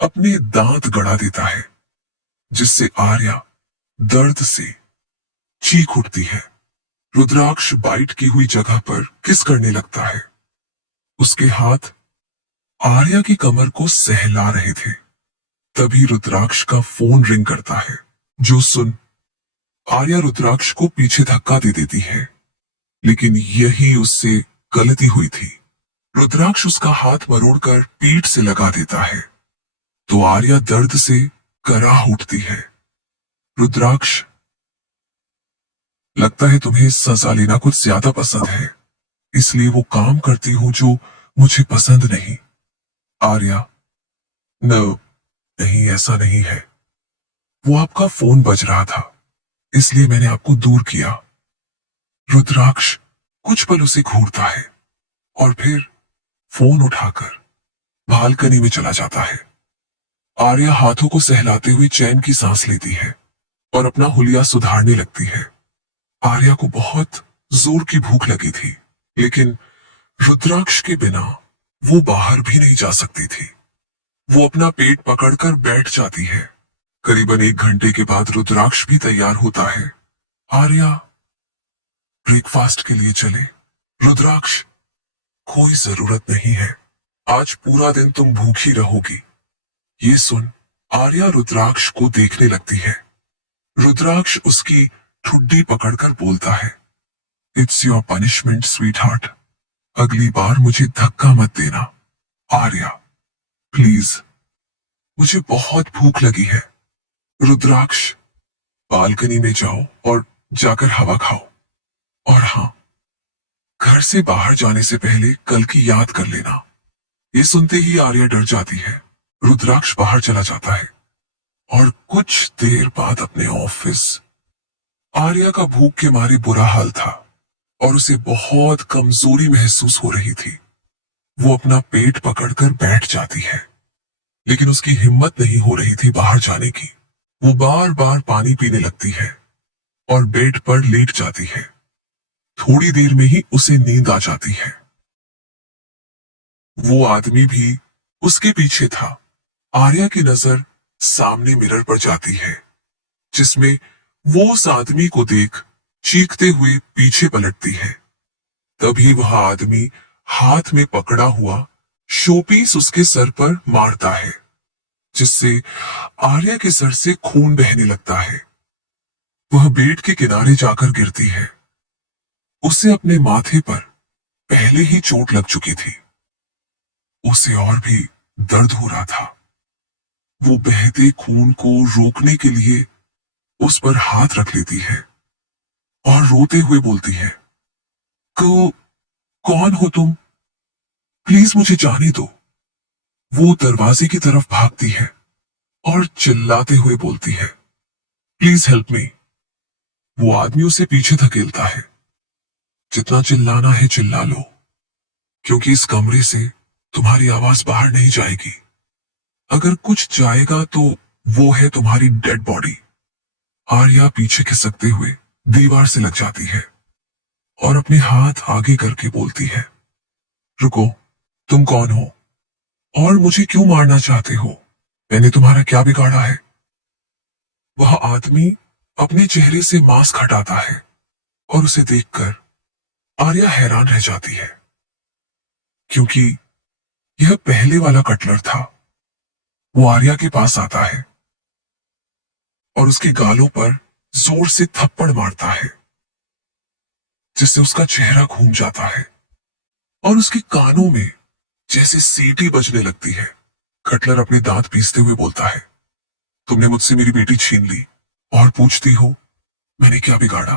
अपने दांत गड़ा देता है, जिससे आर्या दर्द से चीख उठती है। रुद्राक्ष बाइट की हुई जगह पर किस करने लगता है। उसके हाथ आर्या की कमर को सहला रहे थे। तभी रुद्राक्ष का फोन रिंग करता है, जो सुन आर्या रुद्राक्ष को पीछे धक्का दे देती है, लेकिन यही उससे गलती हुई थी। रुद्राक्ष उसका हाथ मरोड़कर पीठ से लगा देता है, तो आर्या दर्द से कराह उठती है। रुद्राक्ष, लगता है तुम्हें सजा लेना कुछ ज्यादा पसंद है, इसलिए वो काम करती हूं जो मुझे पसंद नहीं। आर्या, नहीं, ऐसा नहीं है। वो आपका फोन बज रहा था, इसलिए मैंने आपको दूर किया। रुद्राक्ष कुछ पल उसे घूरता है और फिर फोन उठाकर बालकनी में चला जाता है। आर्या हाथों को सहलाते हुए चैन की सांस लेती है और अपना हुलिया सुधारने लगती है। आर्या को बहुत जोर की भूख लगी थी, लेकिन रुद्राक्ष के बिना वो बाहर भी नहीं जा सकती थी। वो अपना पेट पकड़कर बैठ जाती है। करीबन 1 घंटे के बाद रुद्राक्ष भी तैयार होता है। आर्या, ब्रेकफास्ट के लिए चले। रुद्राक्ष, कोई जरूरत नहीं है, आज पूरा दिन तुम भूखी रहोगी। ये सुन आर्या रुद्राक्ष को देखने लगती है। रुद्राक्ष उसकी ठुड्डी पकड़कर बोलता है, it's your punishment sweet heart, अगली बार मुझे धक्का मत देना। आर्या, प्लीज, मुझे बहुत भूख लगी है। रुद्राक्ष, बालकनी में जाओ और जाकर हवा खाओ, और हाँ, घर से बाहर जाने से पहले कल की याद कर लेना। ये सुनते ही आर्या डर जाती है। रुद्राक्ष बाहर चला जाता है और कुछ देर बाद अपने ऑफिस। आर्या का भूख के मारे बुरा हाल था और उसे बहुत कमजोरी महसूस हो रही थी। वो अपना पेट पकड़कर बैठ जाती है, लेकिन उसकी हिम्मत नहीं हो रही थी बाहर जाने की। वो बार बार पानी पीने लगती है और बेड पर लेट जाती है। थोड़ी देर में ही उसे नींद आ जाती है। वो आदमी भी उसके पीछे था। आर्या की नजर सामने मिरर पर जाती है, जिसमें वो उस आदमी को देख चीखते हुए पीछे पलटती है। तभी वह आदमी हाथ में पकड़ा हुआ शोपीस उसके सर पर मारता है, जिससे आर्या के सर से खून बहने लगता है। वह बेड के किनारे जाकर गिरती है। उसे अपने माथे पर पहले ही चोट लग चुकी थी। उसे और भी दर्द हो रहा था। वो बहते खून को रोकने के लिए उस पर हाथ रख लेती है और रोते हुए बोलती है, कौन हो तुम? प्लीज मुझे जाने दो। वो दरवाजे की तरफ भागती है और चिल्लाते हुए बोलती है, प्लीज हेल्प मी। वो आदमी उसे पीछे धकेलता है। जितना चिल्लाना है चिल्ला लो, क्योंकि इस कमरे से तुम्हारी आवाज बाहर नहीं जाएगी। अगर कुछ जाएगा तो वो है तुम्हारी डेड बॉडी। आर्या पीछे खिसकते हुए दीवार से लग जाती है और अपने हाथ आगे करके बोलती है, रुको, तुम कौन हो और मुझे क्यों मारना चाहते हो? मैंने तुम्हारा क्या बिगाड़ा है? वह आदमी अपने चेहरे से मास्क हटाता है और उसे देखकर आर्या हैरान रह जाती है, क्योंकि यह पहले वाला कटलर था। वो आर्या के पास आता है और उसके गालों पर जोर से थप्पड़ मारता है, जिससे उसका चेहरा घूम जाता है और उसके कानों में जैसे सीटी बजने लगती है। कटलर अपने दांत पीसते हुए बोलता है, तुमने मुझसे मेरी बेटी छीन ली और पूछती हो मैंने क्या बिगाड़ा?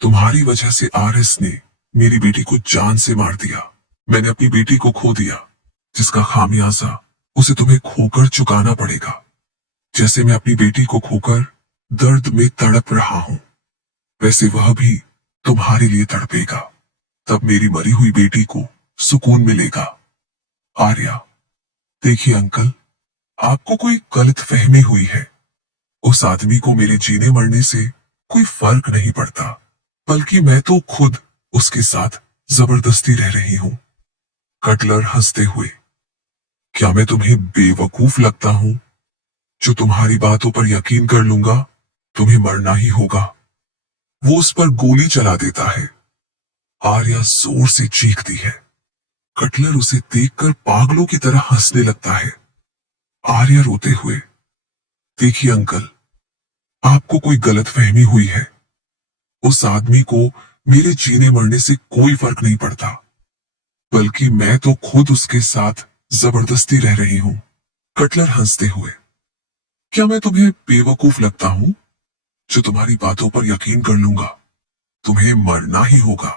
तुम्हारी वजह से आरएस ने मेरी बेटी को जान से मार दिया। मैंने अपनी बेटी को खो दिया, जिसका खामियाजा उसे तुम्हें खोकर चुकाना पड़ेगा। जैसे मैं अपनी बेटी को खोकर दर्द में तड़प रहा हूं, वैसे वह भी तुम्हारे लिए तड़पेगा। तब मेरी मरी हुई बेटी को सुकून मिलेगा। आर्या, देखिए अंकल, आपको कोई गलत फहमी हुई है। उस आदमी को मेरे जीने मरने से कोई फर्क नहीं पड़ता, बल्कि मैं तो खुद उसके साथ जबरदस्ती रह रही हूं। कटलर हंसते हुए, क्या मैं तुम्हें बेवकूफ लगता हूं जो तुम्हारी बातों पर यकीन कर लूंगा? तुम्हें मरना ही होगा। वो उस पर गोली चला देता है। आर्या जोर से चीखती है। कटलर उसे देखकर पागलों की तरह हंसने लगता है। आर्या रोते हुए, देखिए अंकल, आपको कोई गलतफहमी हुई है। उस आदमी को मेरे जीने मरने से कोई फर्क नहीं पड़ता, बल्कि मैं तो खुद उसके साथ जबरदस्ती रह रही हूं। कटलर हंसते हुए, क्या मैं तुम्हें बेवकूफ लगता हूं जो तुम्हारी बातों पर यकीन कर लूंगा? तुम्हें मरना ही होगा।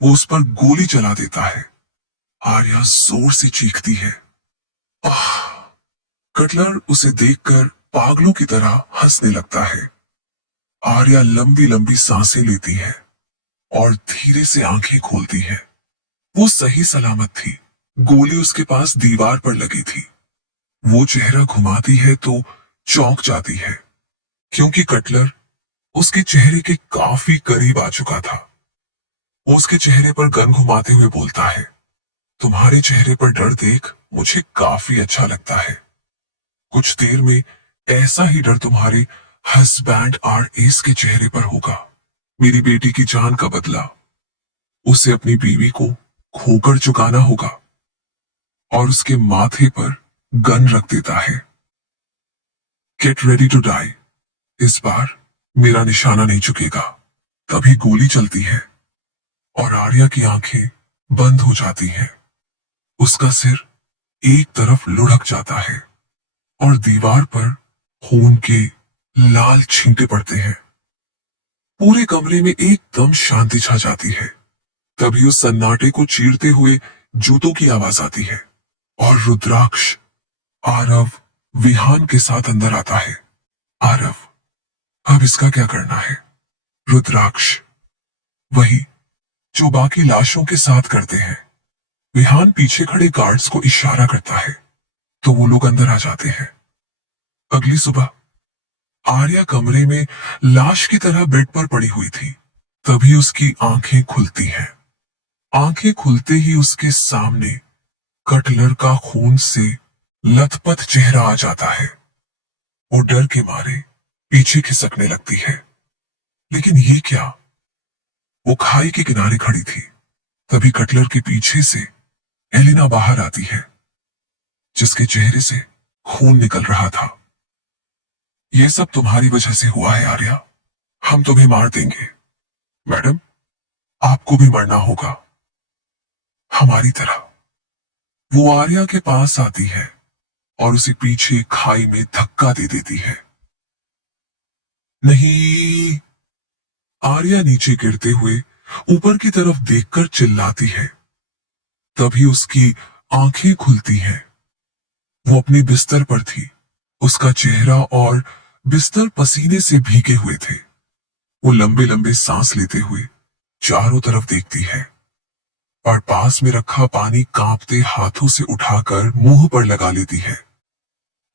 वो उस पर गोली चला देता है। आर्या जोर से चीखती है। आह! कटलर उसे देखकर पागलों की तरह हंसने लगता है। आर्या लंबी लंबी सांसें लेती है और धीरे से आंखें खोलती है। वो सही सलामत थी। गोली उसके पास दीवार पर लगी थी। वो चेहरा घुमाती है तो चौंक जाती है, क्योंकि कटलर उसके चेहरे के काफी करीब आ चुका था। वो उसके चेहरे पर गन घुमाते हुए बोलता है, तुम्हारे चेहरे पर डर देख मुझे काफी अच्छा लगता है। कुछ देर में ऐसा ही डर तुम्हारे हस्बैंड आरएस के चेहरे पर होगा। मेरी बेटी की जान का बदला उसे अपनी बीवी को खोकर चुकाना होगा। और उसके माथे पर गन रख देता है। Get ready to die. इस बार मेरा निशाना नहीं चुकेगा। तभी गोली चलती है और आर्या की आंखें बंद हो जाती हैं। उसका सिर एक तरफ लुढ़क जाता है और दीवार पर खून के लाल छींटे पड़ते हैं। पूरे कमरे में एकदम शांति छा जाती है। तभी उस सन्नाटे को चीरते हुए जूतों की आवाज आती है और रुद्राक्ष, आरव विहान के साथ अंदर आता है। आरव, अब इसका क्या करना है? रुद्राक्ष, वही जो बाकी लाशों के साथ करते हैं। विहान पीछे खड़े गार्ड्स को इशारा करता है तो वो लोग अंदर आ जाते हैं। अगली सुबह आर्या कमरे में लाश की तरह बेड पर पड़ी हुई थी। तभी उसकी आंखें खुलती हैं। आंखें खुलते ही उसके सामने कटलर का खून से लथपथ चेहरा आ जाता है। वो डर के मारे पीछे खिसकने लगती है। लेकिन ये क्या? वो खाई के किनारे खड़ी थी। तभी कटलर के पीछे से एलिना बाहर आती है, जिसके चेहरे से खून निकल रहा था। ये सब तुम्हारी वजह से हुआ है आर्या, हम तुम्हें मार देंगे। मैडम, आपको भी मरना होगा हमारी तरह। वो आर्या के पास आती है और उसे पीछे खाई में धक्का दे देती है। नहीं! आर्या नीचे गिरते हुए ऊपर की तरफ देखकर चिल्लाती है। तभी उसकी आंखें खुलती हैं। वो अपने बिस्तर पर थी। उसका चेहरा और बिस्तर पसीने से भीगे हुए थे। वो लंबे लंबे सांस लेते हुए चारों तरफ देखती है और पास में रखा पानी कांपते हाथों से उठाकर मुंह पर लगा लेती है।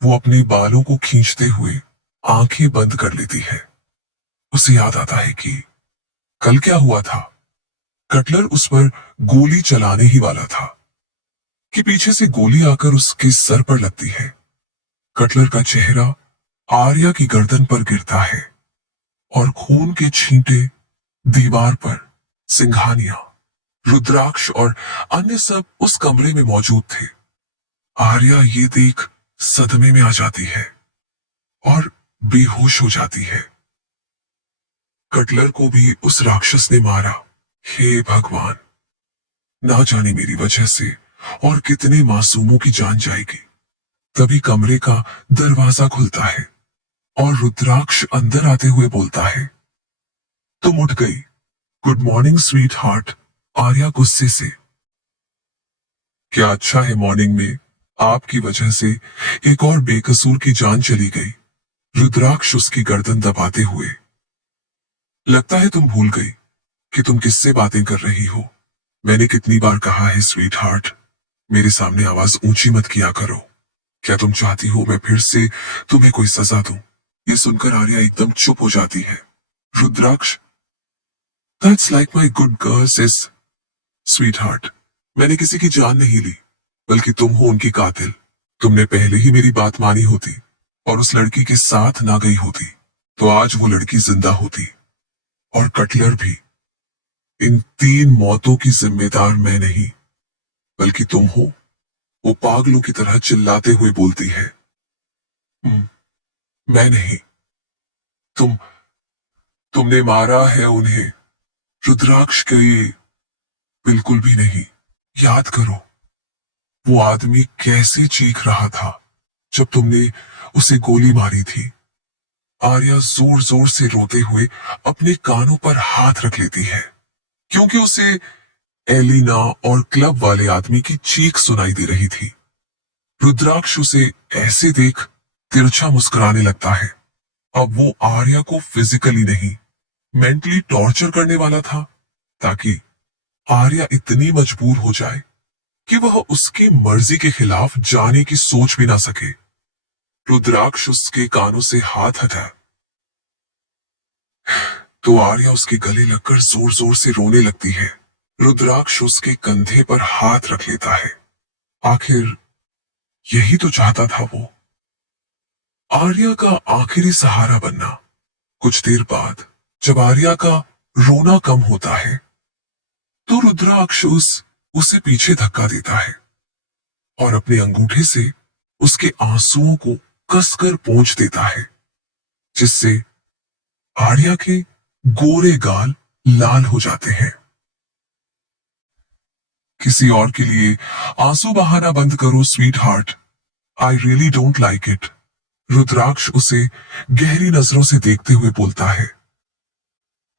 वो अपने बालों को खींचते हुए आंखें बंद कर लेती है। उसे याद आता है कि कल क्या हुआ था। कटलर उस पर गोली चलाने ही वाला था कि पीछे से गोली आकर उसके सर पर लगती है। कटलर का चेहरा आर्या की गर्दन पर गिरता है और खून के छींटे दीवार पर। सिंघानिया, रुद्राक्ष और अन्य सब उस कमरे में मौजूद थे। आर्या ये देख सदमे में आ जाती है और बेहोश हो जाती है। कटलर को भी उस राक्षस ने मारा। हे भगवान, ना जाने मेरी वजह से और कितने मासूमों की जान जाएगी। तभी कमरे का दरवाजा खुलता है और रुद्राक्ष अंदर आते हुए बोलता है, तुम उठ गई। Good morning sweet heart. Arya गुस्से से, क्या अच्छा है मॉर्निंग में आपकी वजह से एक और बेकसूर की जान चली गई। रुद्राक्ष उसकी गर्दन दबाते हुए, लगता है तुम भूल गई कि तुम किससे बातें कर रही हो। मैंने कितनी बार कहा है स्वीट हार्ट, मेरे सामने आवाज ऊंची मत किया करो। क्या तुम चाहती हो मैं फिर से तुम्हें कोई सजा दूं? ये सुनकर आर्या एकदम चुप हो जाती है। Rudraksh, that's like my good girl sis. Sweetheart, मैंने किसी की जान नहीं ली, बल्कि तुम हो उनकी कातिल। तुमने पहले ही मेरी बात मानी होती और उस लड़की के साथ ना गई होती तो आज वो लड़की जिंदा होती और कटलर भी। इन 3 मौतों की जिम्मेदार मैं नहीं, बल्कि तुम हो। वो पागलों की तरह चिल्लाते हुए बोलती है, मैं नहीं, तुमने मारा है उन्हें। रुद्राक्ष कहिए, बिल्कुल भी नहीं। याद करो वो आदमी कैसे चीख रहा था जब तुमने उसे गोली मारी थी। आर्या जोर जोर से रोते हुए अपने कानों पर हाथ रख लेती है, क्योंकि उसे एलिना और क्लब वाले आदमी की चीख सुनाई दे रही थी। रुद्राक्ष उसे ऐसे देख तिरछा मुस्कुराने लगता है। अब वो आर्या को फिजिकली नहीं, मेंटली टॉर्चर करने वाला था, ताकि आर्या इतनी मजबूर हो जाए कि वह उसकी मर्जी के खिलाफ जाने की सोच भी ना सके। रुद्राक्ष उसके कानों से हाथ हटा तो आर्या उसके गले लगकर जोर जोर से रोने लगती है। रुद्राक्ष उसके कंधे पर हाथ रख लेता है। आखिर यही तो चाहता था वो, आर्या का आखिरी सहारा बनना। कुछ देर बाद जब आर्या का रोना कम होता है तो रुद्राक्ष उसे पीछे धक्का देता है और अपने अंगूठे से उसके आंसुओं को कसकर पोंछ देता है, जिससे आर्या के गोरे गाल लाल हो जाते हैं। किसी और के लिए आंसू बहाना बंद करो sweetheart, I really don't like it. Rudraksh उसे गहरी नजरों से देखते हुए बोलता है,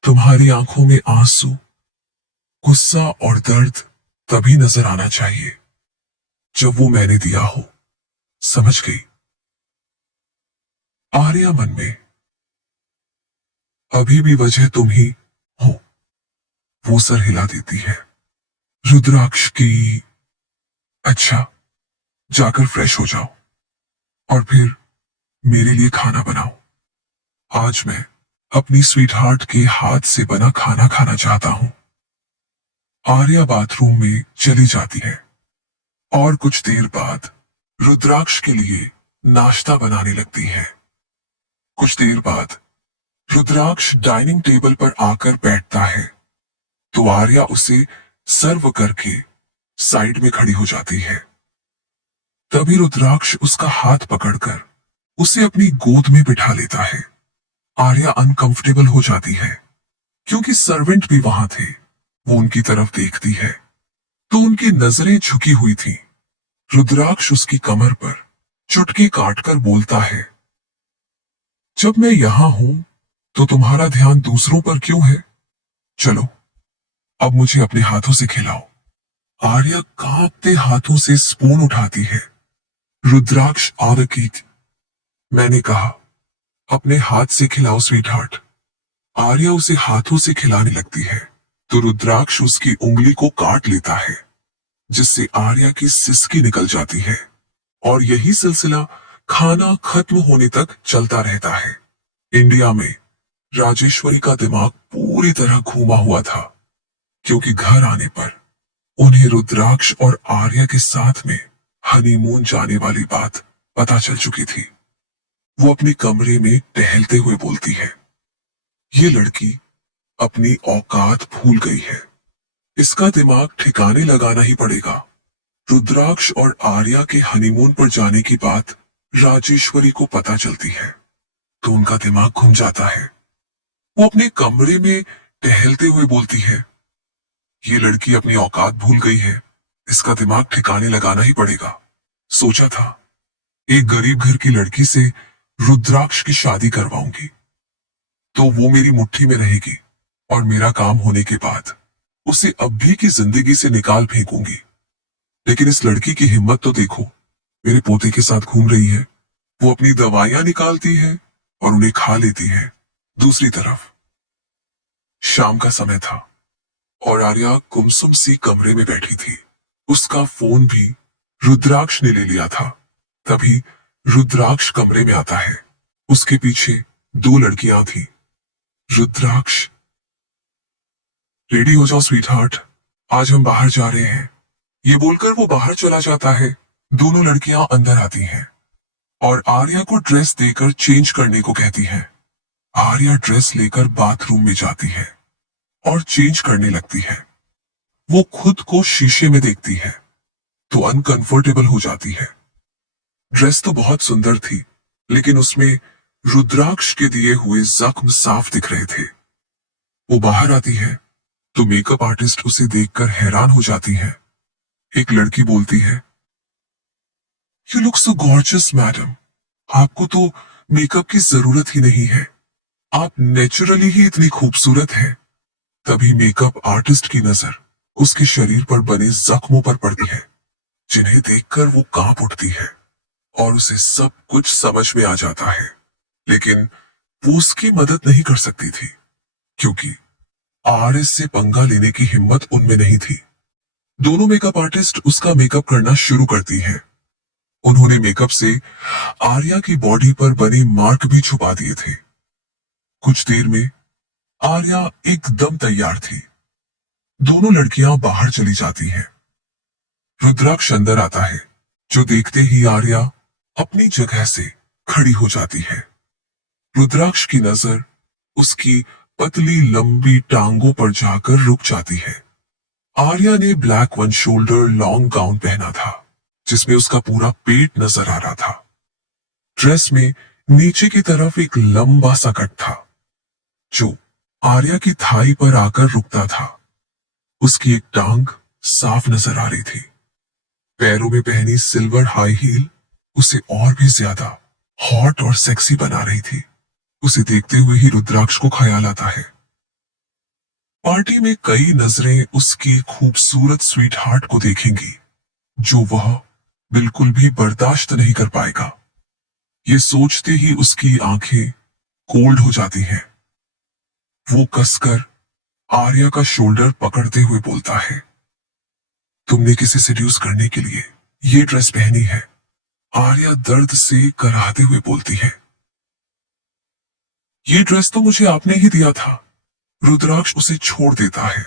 तुम्हारी आंखों में आंसू, गुस्सा और दर्द तभी नजर आना चाहिए जब वो मैंने दिया हो, समझ गई? आर्या मन में, अभी भी वजह तुम ही हो। वो सर हिला देती है। रुद्राक्ष की, अच्छा, जाकर फ्रेश हो जाओ और फिर मेरे लिए खाना बनाओ। आज मैं अपनी स्वीटहार्ट के हाथ से बना खाना खाना चाहता हूं। आर्या बाथरूम में चली जाती है और कुछ देर बाद रुद्राक्ष के लिए नाश्ता बनाने लगती है। कुछ देर बाद रुद्राक्ष डाइनिंग टेबल पर आकर बैठता है तो आर्या उसे सर्व करके साइड में खड़ी हो जाती है। तभी रुद्राक्ष उसका हाथ पकड़कर उसे अपनी गोद में बिठा लेता है। आर्या अनकंफर्टेबल हो जाती है क्योंकि सर्वेंट भी वहां थे। वो उनकी तरफ देखती है तो उनकी नजरें झुकी हुई थी। रुद्राक्ष उसकी कमर पर चुटकी काटकर बोलता है, जब मैं यहां हूं तो तुम्हारा ध्यान दूसरों पर क्यों है? चलो अब मुझे अपने हाथों से खिलाओ। आर्या कांपते हाथों से स्पून उठाती है। रुद्राक्ष आदकीत, मैंने कहा अपने हाथ से खिलाओ स्वीटहार्ट। आर्या उसे हाथों से खिलाने लगती है तो रुद्राक्ष उसकी उंगली को काट लेता है जिससे आर्या की सिसकी निकल जाती है और यही सिलसिला खाना खत्म होने तक चलता रहता है। इंडिया में राजेश्वरी का दिमाग पूरी तरह घूमा हुआ था क्योंकि घर आने पर उन्हें रुद्राक्ष और आर्या के साथ में हनीमून जाने वाली बात पता चल चुकी थी। वो अपने कमरे में टहलते हुए बोलती है, ये लड़की अपनी औकात भूल गई है, इसका दिमाग ठिकाने लगाना ही पड़ेगा। रुद्राक्ष और आर्या के हनीमून पर जाने की बात राजेश्वरी को पता चलती है तो उनका दिमाग घूम जाता है। वो अपने कमरे में टहलते हुए बोलती है, ये लड़की अपनी औकात भूल गई है, इसका दिमाग ठिकाने लगाना ही पड़ेगा। सोचा था एक गरीब घर की लड़की से रुद्राक्ष की शादी करवाऊंगी तो वो मेरी मुट्ठी में रहेगी और मेरा काम होने के बाद उसे अब भी की जिंदगी से निकाल फेंकूंगी। लेकिन इस लड़की की हिम्मत तो देखो, मेरे पोते के साथ घूम रही है, वो अपनी दवाइयां निकालती है और उन्हें खा लेती है। दूसरी तरफ शाम का समय था और आर्या गुमसुम सी कमरे में बैठी थी। उसका फोन भी रुद्राक्ष ने ले लिया था। तभी रुद्राक्ष कमरे में आता है। उसके पीछे दो लड़कियां थी। रुद्राक्ष, रेडी हो जाओ स्वीटहार्ट, आज हम बाहर जा रहे हैं। ये बोलकर वो बाहर चला जाता है। दोनों लड़कियां अंदर आती हैं और आर्या को ड्रेस देकर चेंज करने को कहती हैं। आर्या ड्रेस लेकर बाथरूम में जाती है और चेंज करने लगती है। वो खुद को शीशे में देखती है तो अनकंफर्टेबल हो जाती है। ड्रेस तो बहुत सुंदर थी लेकिन उसमें रुद्राक्ष के दिए हुए जख्म साफ दिख रहे थे। वो बाहर आती है तो मेकअप आर्टिस्ट उसे देखकर हैरान हो जाती है। एक लड़की बोलती है, you look so gorgeous madam, आपको तो मेकअप की जरूरत ही नहीं है, आप नेचुरली ही इतनी खूबसूरत हैं। तभी मेकअप आर्टिस्ट की नजर उसके शरीर पर बने जख्मों पर पड़ती है जिन्हें देखकर वो कांप उठती है और उसे सब कुछ समझ में आ जाता है। लेकिन वो उसकी मदद नहीं कर सकती थी क्योंकि आरएस से पंगा लेने की हिम्मत उनमें नहीं थी। दोनों मेकअप आर्टिस्ट उसका मेकअप करना शुरू करती हैं। उन्होंने मेकअप से आर्या की बॉडी पर बने मार्क भी छुपा दिए थे। कुछ देर में आर्या एकदम तैयार थी। दोनों लड़कियां बाहर चली जाती हैं। रुद्राक्ष अंदर आता है जो देखते ही आर्या अपनी जगह से खड़ी हो जाती है। रुद्राक्ष की नजर उसकी पतली लंबी टांगों पर जाकर रुक जाती है। आर्या ने black one shoulder long gown पहना था जिसमें उसका पूरा पेट नजर आ रहा था। ड्रेस में नीचे की तरफ एक लंबा सा कट था जो आर्या की थाई पर आकर रुकता था। उसकी एक टांग साफ नजर आ रही थी। पैरों में पहनी सिल्वर हाई हील उसे और भी ज्यादा हॉट और सेक्सी बना रही थी। उसे देखते हुए ही रुद्राक्ष को ख्याल आता है। पार्टी में कई नजरें उसकी खूबसूरत स्वीटहार्ट को देखेंगी जो वह बिल्कुल भी बर्दाश्त नहीं कर पाएगा। ये सोचते ही उसकी आंखें कोल्ड हो जाती हैं। वो कसकर आर्या का शोल्डर पकड़ते हुए बोलता है, तुमने किसे सेड्यूस करने के लिए ये ड्रेस पहनी है? आर्या दर्द से कराहते हुए बोलती है, ये ड्रेस तो मुझे आपने ही दिया था। रुद्राक्ष उसे छोड़ देता है।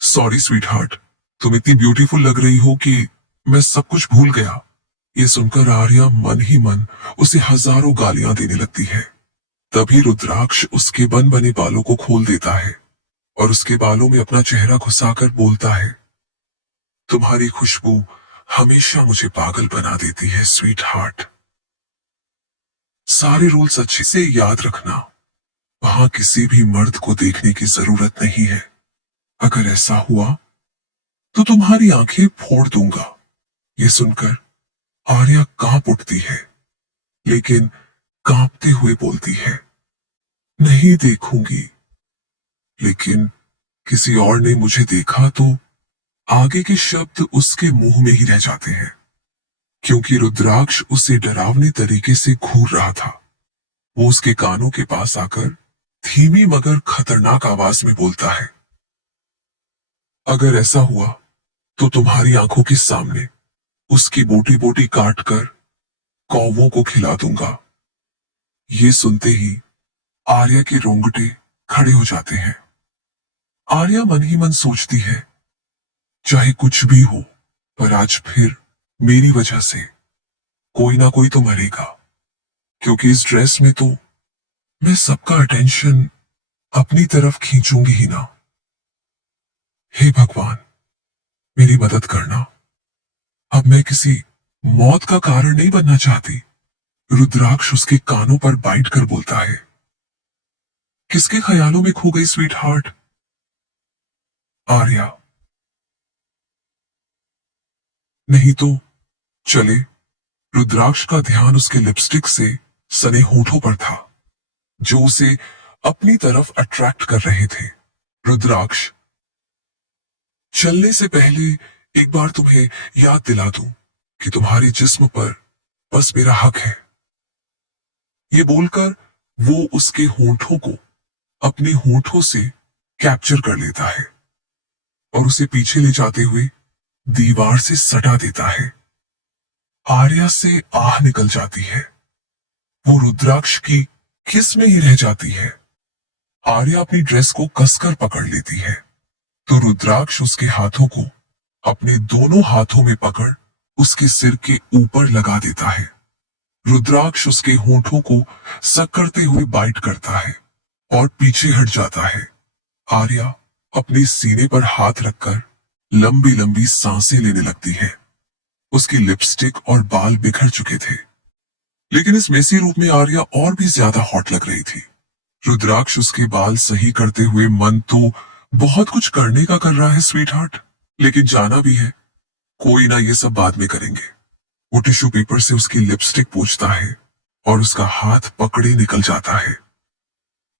सॉरी स्वीट हार्ट, तुम इतनी ब्यूटीफुल लग रही हो कि मैं सब कुछ भूल गया। ये सुनकर आर्या मन ही मन उसे हजारों गालियां देने लगती है। तभी रुद्राक्ष उसके बन बने बालों को खोल देता है और उसके बालों में अपना चेहरा घुसाकर बोलता है, तुम्हारी खुशबू हमेशा मुझे पागल बना देती है स्वीट हार्ट। सारे रूल्स अच्छे से याद रखना। वहां किसी भी मर्द को देखने की जरूरत नहीं है। अगर ऐसा हुआ तो तुम्हारी आंखें फोड़ दूंगा। ये सुनकर आर्या कांप उठती है, लेकिन कांपते हुए बोलती है, नहीं देखूंगी। लेकिन किसी और ने मुझे देखा तो आगे के शब्द उसके मुंह में ही रह जाते हैं, क्योंकि रुद्राक्ष उसे डरावने तरीके से घूर रहा था। वो उसके कानों के पास आकर धीमी मगर खतरनाक आवाज में बोलता है, अगर ऐसा हुआ तो तुम्हारी आंखों के सामने उसकी बोटी बोटी काट कर कौवों को खिला दूंगा। ये सुनते ही आर्या के रोंगटे खड़े हो जाते हैं। आर्या मन ही मन सोचती है, चाहे कुछ भी हो, पर आज फिर मेरी वजह से कोई ना कोई तो मरेगा, क्योंकि इस ड्रेस में तो मैं सबका अटेंशन अपनी तरफ खींचूंगी ही ना। हे भगवान, मेरी मदद करना। अब मैं किसी मौत का कारण नहीं बनना चाहती। रुद्राक्ष उसके कानों पर बाइट कर बोलता है, किसके ख्यालों में खो गई स्वीट हार्ट? आर्या। नहीं तो चले। रुद्राक्ष का ध्यान उसके लिपस्टिक से सने होठों पर था, जो उसे अपनी तरफ अट्रैक्ट कर रहे थे। रुद्राक्ष, चलने से पहले एक बार तुम्हें याद दिला दूं कि तुम्हारे जिस्म पर बस मेरा हक है। ये बोलकर वो उसके होंठों को अपने होंठों से कैप्चर कर लेता है और उसे पीछे ले जाते हुए दीवार से सटा देता है। आर्या से आह निकल जाती है। वो रुद्राक्ष की किस में ही रह जाती है। आर्या अपनी ड्रेस को कसकर पकड़ लेती है, तो रुद्राक्ष उसके हाथों को अपने दोनों हाथों में पकड़ उसके सिर के ऊपर लगा देता है। रुद्राक्ष उसके होंठों को सक करते हुए बाइट करता है और पीछे हट जाता है। आर्या अपने सीने पर हाथ रखकर लंबी लंबी सांसें लेने लगती है। उसकी लिपस्टिक और बाल बिखर चुके थे, लेकिन इस मेसी रूप में आर्या और भी ज्यादा हॉट लग रही थी। रुद्राक्ष उसके बाल सही करते हुए मन तो बहुत कुछ करने का कर रहा है स्वीट हार्ट, लेकिन जाना भी है। कोई ना, ये सब बाद में करेंगे। वो टिश्यू पेपर से उसकी लिपस्टिक पोंछता है और उसका हाथ पकड़े निकल जाता है।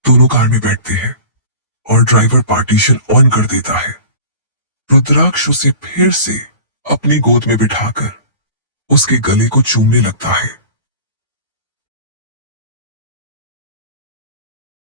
दोनों कार में बैठते हैं और ड्राइवर पार्टीशन ऑन कर देता है। रुद्राक्ष उसे फिर से अपनी गोद में बिठाकर उसके गले को चूमने लगता है।